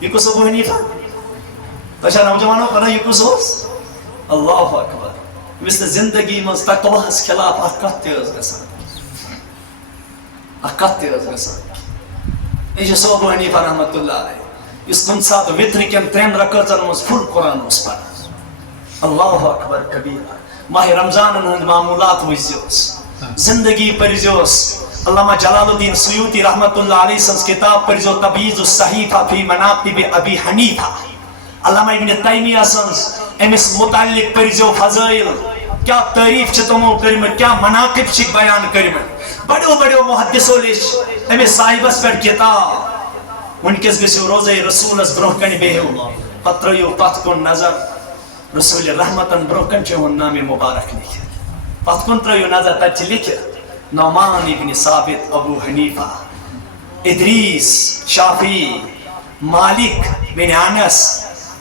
یہ کس ابو حنیفہ تشاہ نوجوانوں کنا یہ کس ہوس اللہ اکبر مثل زندگی مز تقوی اس خلاف اکت تیز گسان یہ سو ابو حنیفہ رحمت اللہ علیہ اس کن ساتھ وطر کن ترین رکعتن مز فل قرآن اس پر اللہ اکبر کبیرہ ماہ رمضان ہند معمولات ویزیوس زندگی پریزیوس علامہ جلال الدین سیوطی رحمت اللہ علیہ سنس کتاب پریزو تبیز الصحیفہ فی مناقب ابی حنیفہ علامہ ابن تیمیہ سنس امس متعلق پریزو فضائل کیا تعریف چھتمو کرمت کیا مناقب چھک بیان کرمت بڑو محدثو لیش امس صاحبس پر کتاب انکس گسیو روزہ رسول اس بروہ کنی بیہو پتریو پت کن نظر رسول رحمتن بروکن چہون نام مبارک لکھ پت کن تریو نظر تچ لکھ نعمان ابن ثابت ابو حنیفہ ادریس شافی مالک بن انس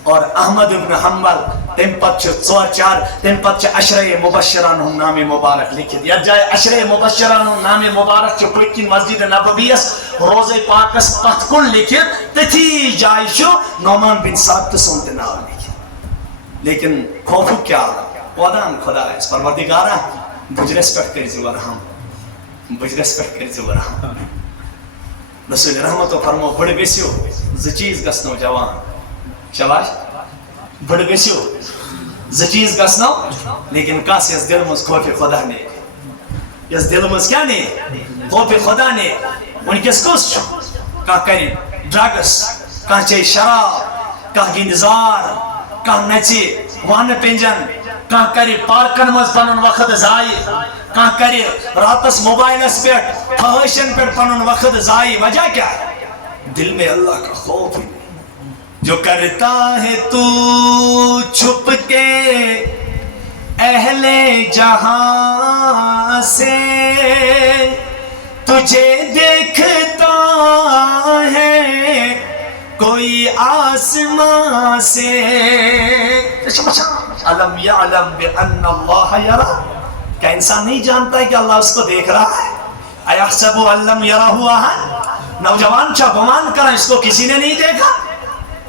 اور احمد ابن حنبل تم پتہ ژور چار تم پتہ عشرہ مبشران ہن نام مبارک لکھت یا جائے عشرہ مبشران ہن نام مبارک چھ پتکن مسجد نبویس روزہ پاکس پتھ کن لکھت تتھی جائے چھ نعمان بن ثابت سنت نام لکھت لیکن خوف کیا ودان خدا اس پروردگارا بجرس پہ کرزِ ورحم بجرس پہ کرزِ ورحم رسول رحمت و فرمو بڑ گژھِو زٕ چیز گژھنو جوان شاباش بڑ گژھِو زٕ چیز گژھنو لیکن کس یس دل مز خوف خدا نے یس دل مز کیا نے خوف خدا نے ونکس کس چھ کانٛہہ کرِ ڈرگس کانٛہہ چیٚیہِ شراب کانٛہہ گِنٛدِ زار کانٛہہ نژِ وانہٕ پنجن کانٛہہ کرِ پارکن مز پنُن وقت ضایع کانٛہہ کرِ راتس موبائلس پٮ۪ٹھ خواہشن پٮ۪ٹھ پنُن وقت ضایع وجہ کیا ہے دل میں اللہ کا خوف ہی جو کرتا ہے تو چھپ کے اہل جہاں سے تجھے دیکھتا ہے کوئی آسمان سے علم یعلم بأن اللہ یرا کیا انسان نہیں جانتا ہے کہ اللہ اس کو دیکھ رہا ہے ایحسب ان لم یرہ احد نوجوان چھا گمان کرا اس کو کسی نے نہیں دیکھا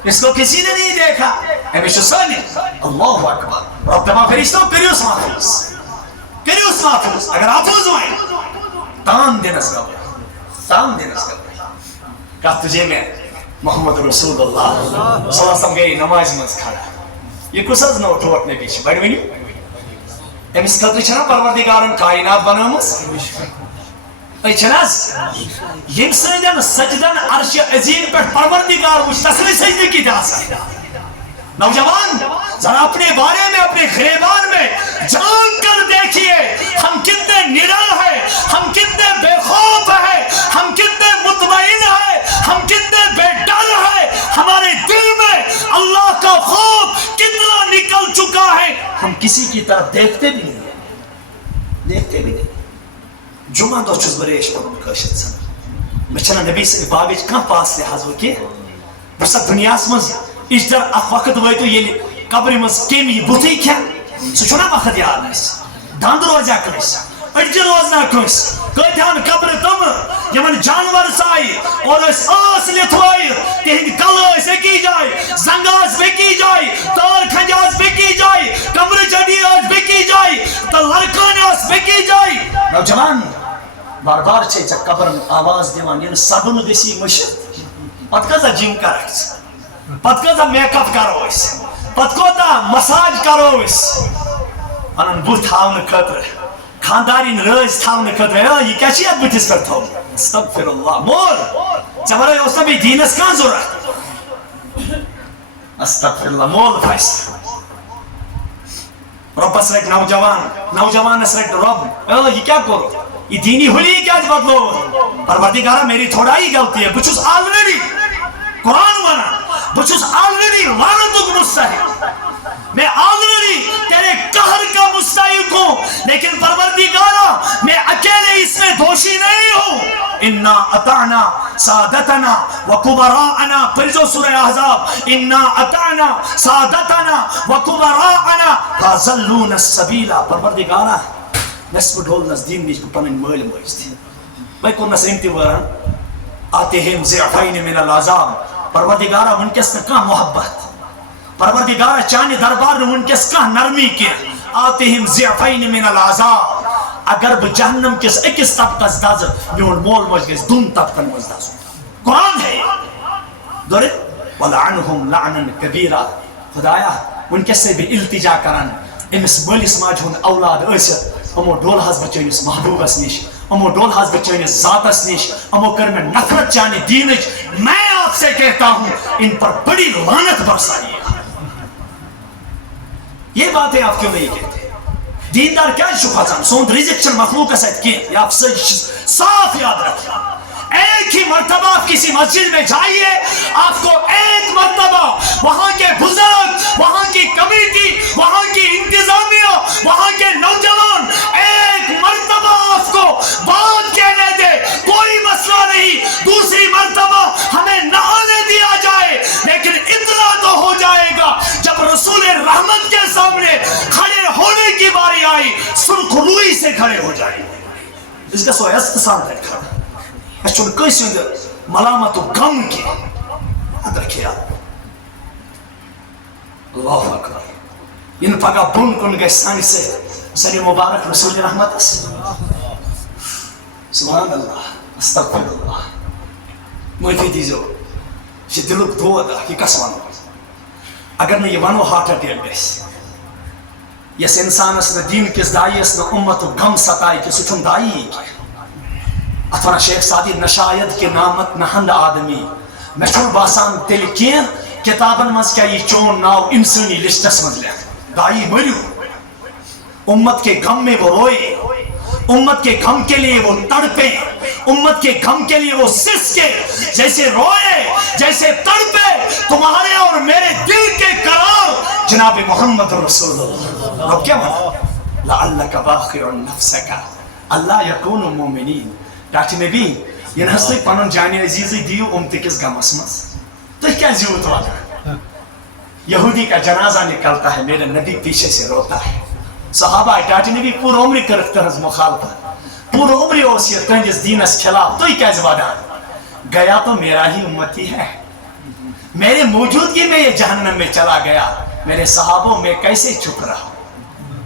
اس کو کسی نے نہیں دیکھا ہمیشہ سانی اللہ اکبر ربما فرشتوں کریوس محفوظ اگر محفوظ ہوئے تام دینس گا کہا تجھے میں محمد رسول اللہ صلی اللہ علیہ وسلم گئی نماز مز کھڑا یہ کس از نو ٹوٹ نبی چھ بڑھ ونی امس خطر چھنا پروردگارن کائنات بنامس یم سن سجدن عرش عظیم پر پروردگار وچ تصویر سجدے کی جا سکتا نوجوان ذرا اپنے بارے میں اپنے گریبان میں جان کر دیکھیے ہم کتنے نڈر ہیں ہم کتنے بے خوف ہیں ہم کتنے مطمئن ہیں ہم کتنے بے ڈر ہیں ہمارے دل میں اللہ کا خوف کتنا نکل چکا ہے ہم کسی کی طرف دیکھتے بھی نہیں جمعہ دو چھس بریش پرون کاشت سن مچھنا نبی سے بابیچ کان پاس لحاظ ہوکی بسا دنیا اسمز اشتر اخ وقت ویتو یہ قبری مز کیمی بوتی کیا سچونا وقت یاد نیس داند روزہ کنیس اجی روزنا کنیس کتیان قبر تم یمن جانور سائی اور اس آس لیتوائی تہند کل اس ایکی جائی زنگاز بیکی جائی تار کھنجاز بیکی جائی قبر جڑی آج بیکی جائی تا لڑکان آس بیکی جائی نوجوان بار بار چھے چا قبر آواز دیوان یعنی سبن دیسی مشت پت کزا جم کرکس پت کزا میک اپ کرو اس پت کوتا مساج کرو اس انن بوت ہاون خطر خاندارین رز تھاون خطر یہ کیا چیز بوتس پر تھو استغفر اللہ مول چمرے اس بھی دینس کان ضرورت استغفر اللہ مول فائس رب اسرک نوجوان اسرک رب یہ کیا کرو یہ دینی ہولی کیا بدلو پروردگارہ میری تھوڑا ہی غلطی ہے بچوس آلریڈی قرآن وانا بچوس آلریڈی لعنتک مستحق میں آلریڈی تیرے قہر کا مستحق ہوں لیکن پروردگارہ میں اکیلے اس میں دوشی نہیں ہوں انا اطعنا سادتنا وکبراءنا پرزو سورہ احزاب انا اطعنا سادتنا وکبراءنا فازلون السبیلا پروردگارہ نصف ڈھول نزدین بیچ کو پنن مول موج تھی میں کو نسرمتی وران آتہم ضعفین من العذاب پروردگارہ منکس نے کہاں محبت پروردگارہ چانے دربار نے منکس کہاں نرمی کیا آتہم ضعفین من العذاب اگر وہ جہنم کس اکس طبقہ دازر میون مول موج گئے دون طبقہ موج دازر قرآن ہے دورے وَلَعَنُهُمْ لَعْنًا كَبِيرًا خدایا منکس سے بھی التجا کرن امس مولس ماج ہون اولاد ایسر امو ڈول حض بچینس محبوبس نش امو ڈول حض بچینس ذاتس نش امو کر میں نفرت چانے دینج میں آپ سے کہتا ہوں ان پر بڑی لعنت برسائیے یہ باتیں آپ کیوں نہیں کہتے دیندار کیا شبہ چاہاں سوند ریزکشن مخلوق کا ساتھ کیا یہ آپ صاف یاد رکھیں ایک ہی مرتبہ آپ کسی مسجد میں جائیے آپ کو ایک مرتبہ وہاں کے بزرگ وہاں کی کمیٹی وہاں کی انتظامیہ وہاں کے نوجوان ایک مرتبہ آپ کو بات کہنے دے کوئی مسئلہ نہیں دوسری مرتبہ ہمیں نہ آنے دیا جائے لیکن اتنا تو ہو جائے گا جائے سرخ روئی سے کھڑے ہو جائے اس کا سو استسان تک کھڑا اس چھوڑ کسی اندر ملامت و غم کی یاد رکھے اللہ اکبر ان پگا بن کن گئے سانی سے سری مبارک رسول رحمت سبحان اللہ استغفر اللہ معافی دیجو یہ دلک دود کہ کس ونو اگر میں یہ ونو ہارٹ اٹیک گیس یس انسان اس نے دین کس دائی اس نے امت و غم ستائی کہ سچن دائی اتونا شیخ سادی نشاید کے نامت نہند آدمی میں چھوڑ باسان تیل کین کتابن مز کیا یہ چون ناو انسانی لسٹس مز لیا دائی مریو امت کے غم میں وہ روئے امت کے غم کے لیے وہ تڑپے امت کے غم کے لیے وہ سسکے جیسے روئے جیسے تڑپے تمہارے اور میرے دل کے قرار جناب محمد رسول اللہ رب کیا مانا لعلک باخر نفسک اللہ یکون مومنین ڈاکٹر نبی یہ نسلی پانون جانی عزیزی دیو امتی کس غم اسمس تو کیا زیوت والا یہودی کا جنازہ نکلتا ہے میرے نبی پیچھے سے روتا ہے صحابہ ڈاکٹر نبی پور عمری کرتا ہے مخالفت پور عمری اوسیت تنجس دینس خلاف تو کیا زبادان گیا تو میرا ہی امتی ہے میرے موجودگی میں یہ جہنم میں چلا گیا میرے صحابوں میں کیسے چھپ رہا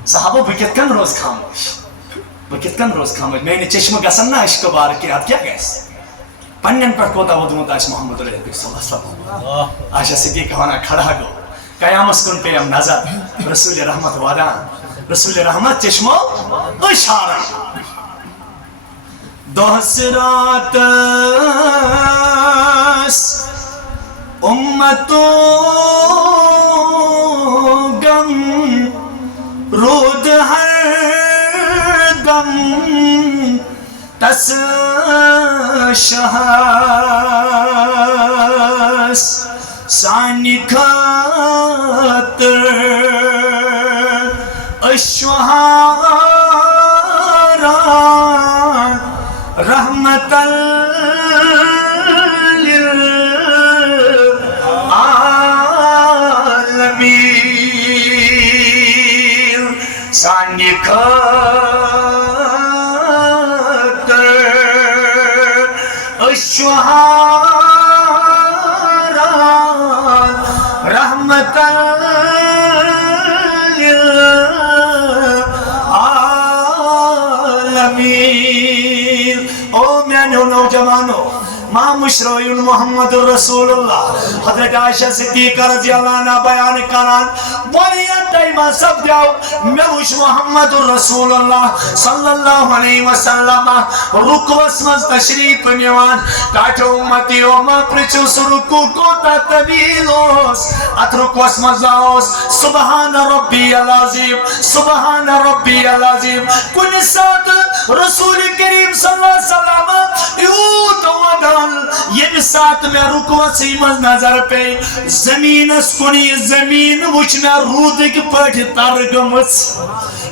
صحابوں بکت کن روز خاموش بکت کن روز خاموش میں نے چشم گسن نہ عشق بار کے ہاتھ کیا گیس پنین پر کوتا ودمت آج محمد علیہ صلی اللہ علیہ وسلم آشا صدیق ہونا کھڑا گو قیامت کن پہ ہم نظر رسول رحمت وادان رسول رحمت چشمو اشارہ دوسرات امتو غم رود ہر دم تس شہاس سانی خاطر اشوہاران رحمت للعالمین سانی خاطر اشوہاران رحمت للعالمین او میانو نوجوانو ماں مشروعین محمد رسول اللہ حضرت عائشہ صدیقہ رضی اللہ عنہ بیان کران بولیا ٹائمہ سب جاؤ میں وش محمد رسول اللہ صلی اللہ علیہ وسلم رکو اسمز تشریف نیوان کاٹو امتی او ماں پرچوس رکو کوتا طویلوس ات رکو اسمز آوس سبحان ربی العظیم سبحان ربی العظیم کن ساتھ رسول کریم صلی اللہ علیہ وسلم یوت ودان یہ ساتھ میں رکو سیمز نظر پہ زمین اسکنی زمین وچنا رودک پٹ ترگمس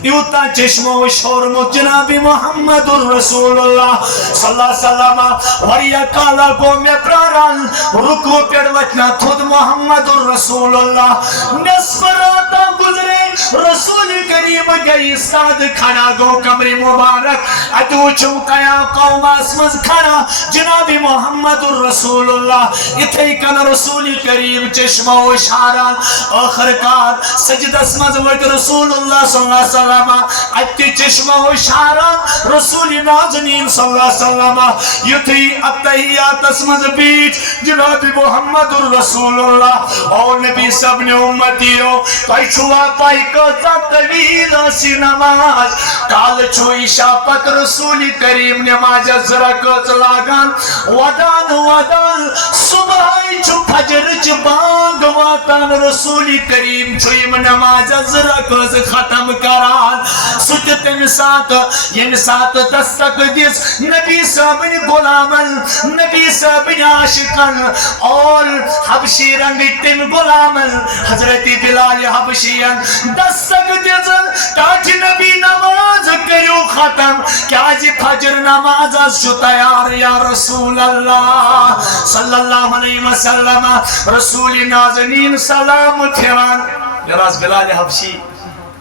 یوتا چشمو شورمو جناب محمد رسول اللہ صلی اللہ علیہ وسلم وریا کالا گو میں پراران رکو پیڑ وچنا تھود محمد رسول اللہ نصف راتا گزرے رسول کریم گئی ساد کھڑا گو کمری مبارک اتو چوکیا قوم اسمز کھڑا جناب محمد رسول اللہ اتھے کن رسول کریم چشمہ و اشاران آخر کار سجد اسمز وقت رسول اللہ صلی اللہ علیہ وسلم اتی چشمہ و اشاران رسول نازنین صلی اللہ علیہ وسلم یتھی اتحیات اسمز بیچ جناب محمد رسول اللہ اور نبی سب نے امتیوں پائی چھوا پائی کتا طویل سی نماز کال چھوئی شاپت رسول کریم نماز زرکت لاغان ودان ودان صبح چھو فجر چھ بانگ واتان رسول کریم چھوئی نماز زرکت ختم کران سچ تم ساتھ یم ساتھ دستک دیس نبی صاحبن غلامن نبی صاحبن عاشقن اور حبشی رنگ تم غلامن حضرت بلال حبشین دستک دیسن تاج نبی نماز کریو ختم کیا جی فجر نماز شو تیار یا رسول اللہ صلی اللہ علیہ وسلم رسول نازنین سلام تھیران یراز بلال حبشی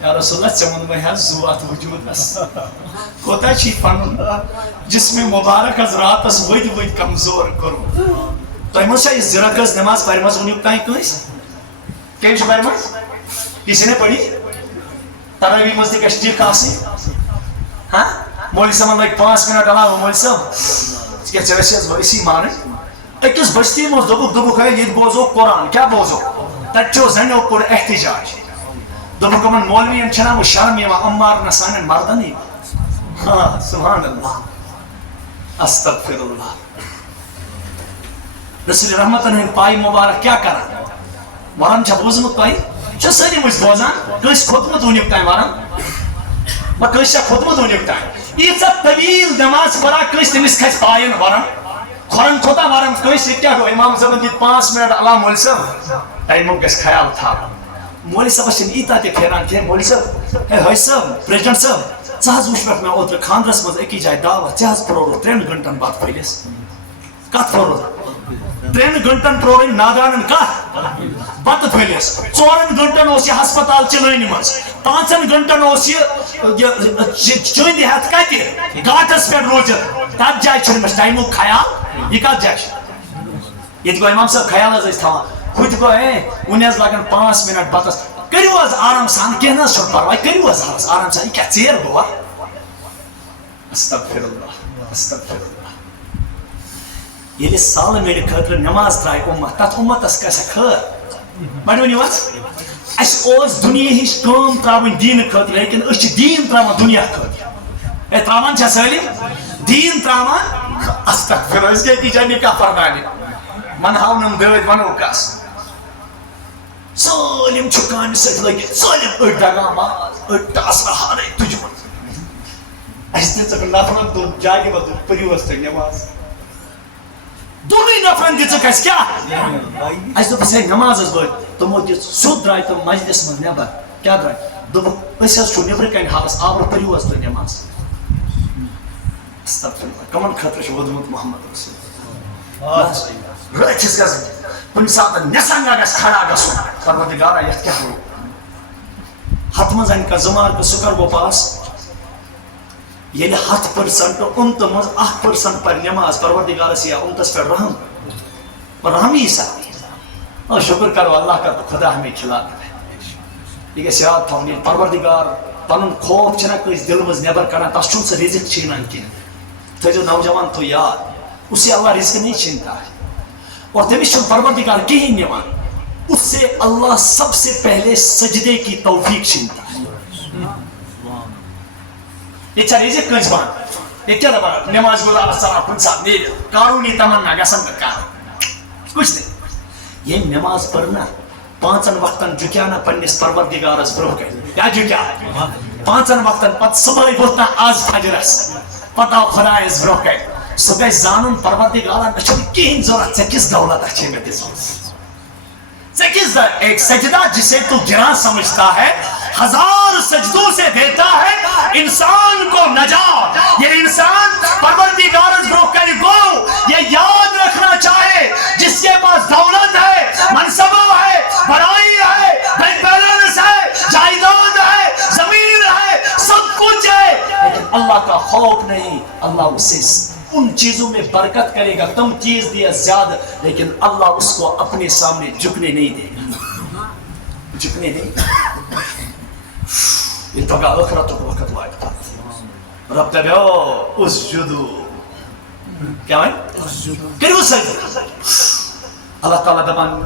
یا رسول اللہ چمن میں ہے زوات وجود بس کوتا چھی پن جسم مبارک از رات اس ود کمزور کرو تو ہم سے اس زرکز نماز پڑھمز انیو تائیں کنس کیم چھ پڑھمز کسی نے پڑھی تراوی مزدی کشتی کاسی ہاں مولی سمان لائک 5 منٹ علاوہ مولی سم کیا چویسی از ویسی مانے اکیس بستی موز دبک ہے یہ بوزو قرآن کیا بوزو تچو زنو پر احتجاج دبک من مولوی انچنا وہ شرمی و امار نسان مردنی ہاں سبحان اللہ استغفر اللہ رسول رحمت انہیں پائی مبارک کیا کرا ورم چھا بوزمت پائی چھا سنی مجھ بوزان کس خودمت ہونی بتائیں ورم با کس چھا خودمت ہونی بتائیں یہ سب طویل نماز پڑھا کس تمیس کھس پائین ورم خورن کھوتا ورم کس کیا ہو امام صاحب دیت 5 منٹ اللہ مولی صاحب ٹائموں کس خیال تھا مولی صاحب چھن ایتا تے پھیران تھے مولی صاحب ہے ہوئی صاحب پریزیڈنٹ صاحب چاہز وش پہ میں اوتر خاندرس مز ایکی جائے دعوت چاہز پرورو 3 گھنٹن بعد پھیلیس کت پرورو 3 گھنٹن پرورو نادانن کت بات پھیلیس 4 گھنٹن اس یہ ہسپتال چلائنی مز 5 گھنٹن اس یہ چوندی ہاتھ کتی گاٹس پہ روجت تب جائے چھن مش ٹائمو خیال یہ کت جائے یہ تو امام صاحب خیال از تھا خود کو ہے انیز لگن 5 منٹ باتس کریو از آرام سان کہنا چھوڑ پروائی کریو از آرام سان یہ کیا چیر گوا استغفر اللہ استغفر اللہ یہ سال میرے خاطر نماز ترائی امت تات امت اس کیسا خیر بڑھونی واس اس اوز دنیا ہی کام تراؤن دین خاطر لیکن اس دین تراؤن دنیا خاطر اے تراؤن چھا سالیم دین تراؤن استغفر اللہ اس کے تیجا نکاح فرمانی من ہاؤنم دوید ونو کاس سالم چھکانی سے لگی سالم اٹھ دگا ماز اٹھ تاثر ہارے تجھو اس نے چکر نفرن تو جائے گے بعد پریوز تک نماز دونی نفرن دی چکر کیا اس تو پسے نماز اس بھائی تو موجود سود درائی تو مجلس من نیبر کیا درائی دو اس اس چھو نیبر کہیں حالس آور پریوز تک نماز استغفر اللہ کمان خطر شو ودمت محمد رسول اللہ رچس گزن کن ساتھ نسنگا گس کھڑا گسو پروردگارا یہ کیا ہو حتم زن کا زمار کا سکر وہ پاس یہ 7% امت مز 8% پر نماز پروردگارا سیا امتس پر رحم ہی سا اور شکر کرو اللہ کا تو خدا ہمیں کھلا دے یہ سیاد تھا پروردگار پنن خوف چھنا کس دل مز نیبر کرنا تس چھن سے رزق چھینان کی تو جو نوجوان تو یاد اسے اللہ رزق نہیں چھینتا ہے اور تمہیں پروردگار کہیں نیوان اس سے اللہ سب سے پہلے سجدے کی توفیق چھینتا ہے یہ چھا رزق کنس بان یہ کیا دبا نماز گزار السلام کن صاحب نہیں کارونی تمنا گسن کر کچھ نہیں یہ نماز پڑھنا 5 وقتن جھکیانا پنس پروردگارس برو کر یا جھکیا 5 وقتن پت صبح بوتنا آز فجرس پتا خدا اس برو کر صبح زانن پروردگارا نشو کہیں ضرورت سے کس دولت اچھے میں دیسو سے کس ایک سجدہ جسے تو گران سمجھتا ہے 1000 سجدوں سے دیتا ہے انسان کو نجات یہ انسان پروردگار برو کر گو یہ یاد رکھنا چاہے جس کے پاس دولت ہے منصبہ ہے بڑائی ہے بینک بیلنس ہے جائیداد ہے زمین ہے سب کچھ ہے لیکن اللہ کا خوف نہیں اللہ اسے ان چیزوں میں برکت کرے گا کم چیز دیا زیادہ لیکن اللہ اس کو اپنے سامنے جھکنے نہیں دے گا جھکنے نہیں یہ تو آخرت کو وقت وائد تھا رب تبعو اسجدو کیا ہے کرو سجدہ اللہ تعالیٰ دبان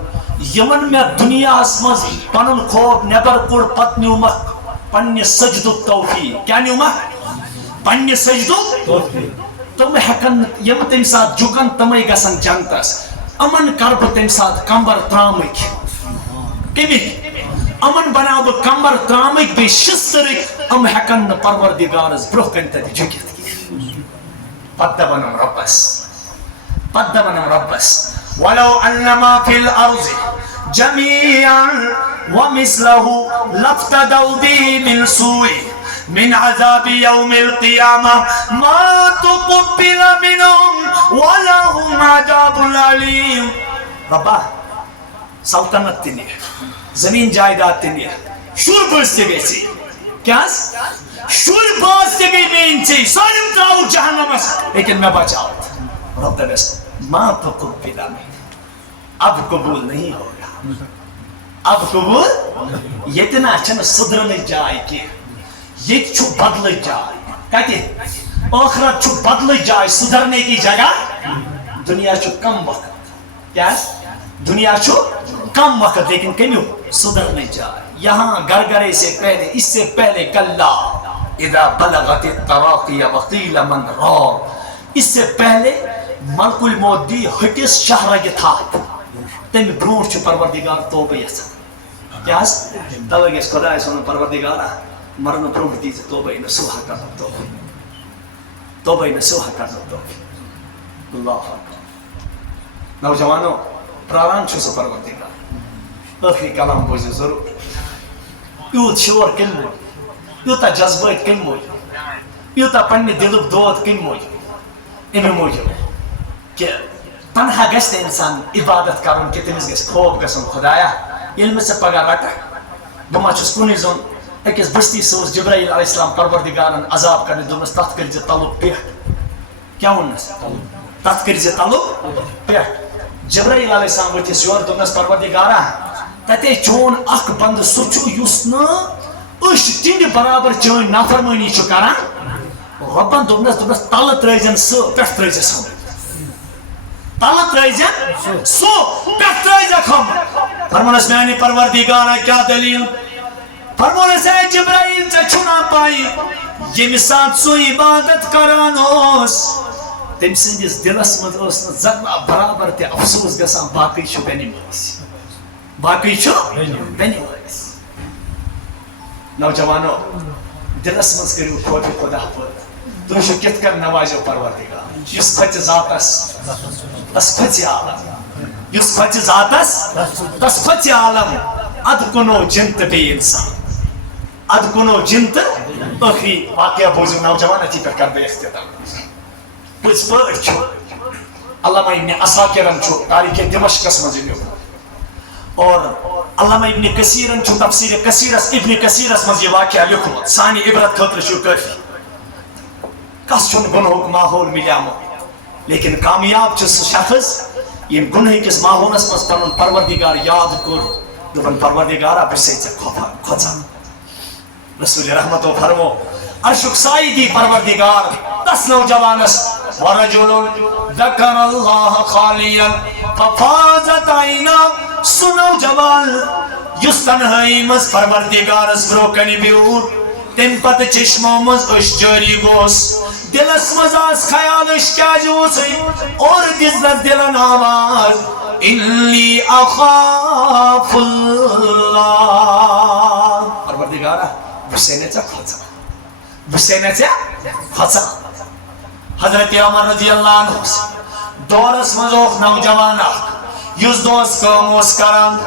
یمن میں دنیا اسمز پنن خوب نیبر کوڑ پت نیومک پنی سجدو توفیق کیا نیومک پنی سجدو توفیق تم ہکن یم تم سات جھکن تمے گسن جنتس امن کرب تم سات کمبر ترامک کمی امن بناو بہ کمبر ترامک بے شسترک ام ہکن پروردگارس برو کن تہ جھکت پتہ بنم ربس ولو انما فی الارض جميعا ومثله لافتدوا به من سوء من عذاب يوم القيامة ما تقبل منهم ولهم عذاب أليم ربا سلطنت تنیه زمین جائیداد تنیه شور برسته بیسی کیا شر باز تے گئی بے انچے سالم تراؤ جہنم اس لیکن میں بچاؤ رب دبیس ماں تو قبلا میں اب قبول نہیں ہوگا اب قبول یہ تنا چھن صدرن جائے کی یہ چھو بدل جائے کہتے آخرت چھو بدل جائے صدرنے کی جگہ دنیا چھو کم وقت کیا دنیا چھو کم وقت لیکن کمیوں صدرنے جائے یہاں گرگرے سے پہلے اس سے پہلے کلا اذا بلغت التراقی وقیل من راق اس سے پہلے ملک الموت دی ہٹس شہرہ تھا تم برونٹ چھو پروردگار توبہ یسا کیا توبہ اس خدا ہے سنو پروردگارہ مرن برونٹ دیزے توبہ نسوح کرنا توبہ نسوح کرنا توبہ اللہ حق نوجوانوں پراران چھو سو پروردگار آخری کلام بوزے ضرور یوت شور کن موج یوتا جذبات کن موج یوتا پنی دلک دود کن موج امی موجود کہ تنہا گشت انسان عبادت کرن کہ تمس گس خوف گسن خدایا علم سے پگا رٹا بما چھس کونی زون اکس بستی سوز جبرائیل علیہ السلام پروردگارن عذاب کرنے دومس تحت کر جے تعلق پیٹ کیا ونس تحت کر جے تعلق پیٹ جبرائیل علیہ السلام وتھس یور دومس پروردگارا تتے چون اخ بند سوچو یسنا اش تند برابر چون نافرمانی چھ کران ربن دومس تل ترزن سو پیٹ ترزن سو تل ترزن سو پیٹ ترزن کھم فرمانس میانی پروردگارا کیا دلیل فرمانس اے جبرائیل سے چھنا پائی یہ ساتھ سو عبادت کرانوس تم سندس دلس مد اس ذرا برابر تے افسوس گسان باقی چھو بینی مالس باقی چھو بینی مالس نوجوانو دلس مز کریو خوف خدا پر تم شو کت کر نوازو پروردگار یس کھچ ذاتس تس کھچ عالم یس کھچ ذاتس تس کھچ عالم اد کنو جنت بے انسان اد کنو جنت آخری واقعہ بوزو نوجوان اتی پر کر دے اختتام پس پر چھو علامہ ابن عساکرن چھو تاریخ دمشق مزیدیو اور علامہ ابن کثیرن چھو تفسیر کثیرس ابن کثیرس مزید واقعہ لکھو سانی عبرت خطر چھو کافی کس چھن گنہوک ماحول ملیامو لیکن کامیاب چھس شخص یہ گنہی کس ماحولس مز پنن پروردگار یاد کر دبن پروردگارا برسی سے کھوچا رسول رحمت و فرمو عرشک سائی دی پروردگار تس نوجوانس ورجل ذکر اللہ خالیا ففازت عینا سنو جوان یس تنہائی مز پروردگارس بروکنی بیور تم پت چشمو مز اش جاری گوس دلس مز آس خیالش کیا جوسی اور دزت دلن آواز انی اخاف اللہ پروردگارا بسینے چا کھوچا بسینے چا کھوچا حضرت عمر رضی اللہ عنہ دورس مزوخ نوجوانا یس دوست کاموس کران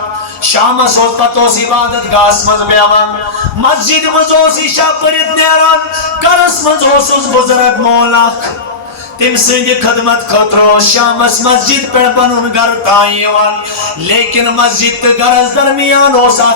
شام سوت پتوس عبادت گاس مز بیوان مسجد مزوس عشاء پرد نیران کرس مزوس بزرگ مولاک تم سنگی خدمت خطرو شامس مسجد پر بنون گر تائیوان لیکن مسجد گرز درمیان ہو سا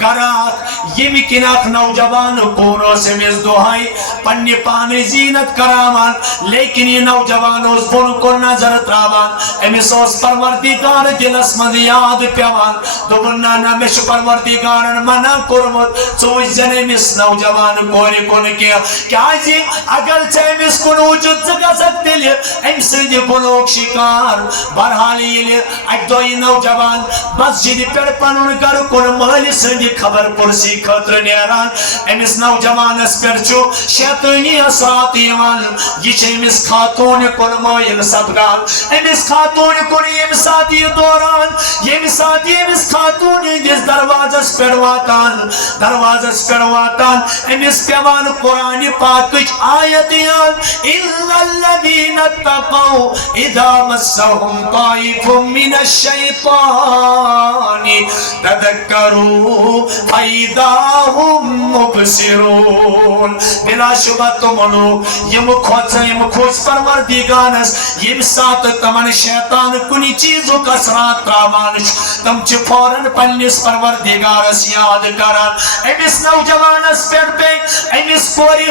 گراک یہ مکن اخ نوجوان کورو سے مز دوہائی پنی پانی زینت کرامان لیکن یہ نوجوان اس بن کو نظر تراوان امیس اس پروردگار دلس مد یاد پیوان دوبرنا نمیش پروردگارن منا کرمت سوچ جنے مس نوجوان کوری کن کیا جی اگر چھے مس کن وجود زگا سکتے ام سند بلوک شکار برحالی اکدوئی نوجوان مسجد پر پنون گر کن مال سند خبر پرسی خطر نیران امس نوجوان اس پر چو شیطانی اثرات ایوان یہ چھ امس خاتون کن مائل صدگان امس خاتون کن امساتی دوران یہ امساتی امس خاتون جس دروازس پر واتان امس پیوان قرآن پاکچ آیتیان اِلَّا الَّذِينَ اتقوا اذا مسهم طائف من الشيطان تذکروا فَإِذَا هُمْ مُبْصِرُونَ بلا شبہ تم لوگ یم کھوج پروردگارس یم سات تمن شیطان کنی چیزوں کا اثرات تراوان تم چھ فوراً پنس پروردگارس یاد کران امس نوجوانس پہ امس کوری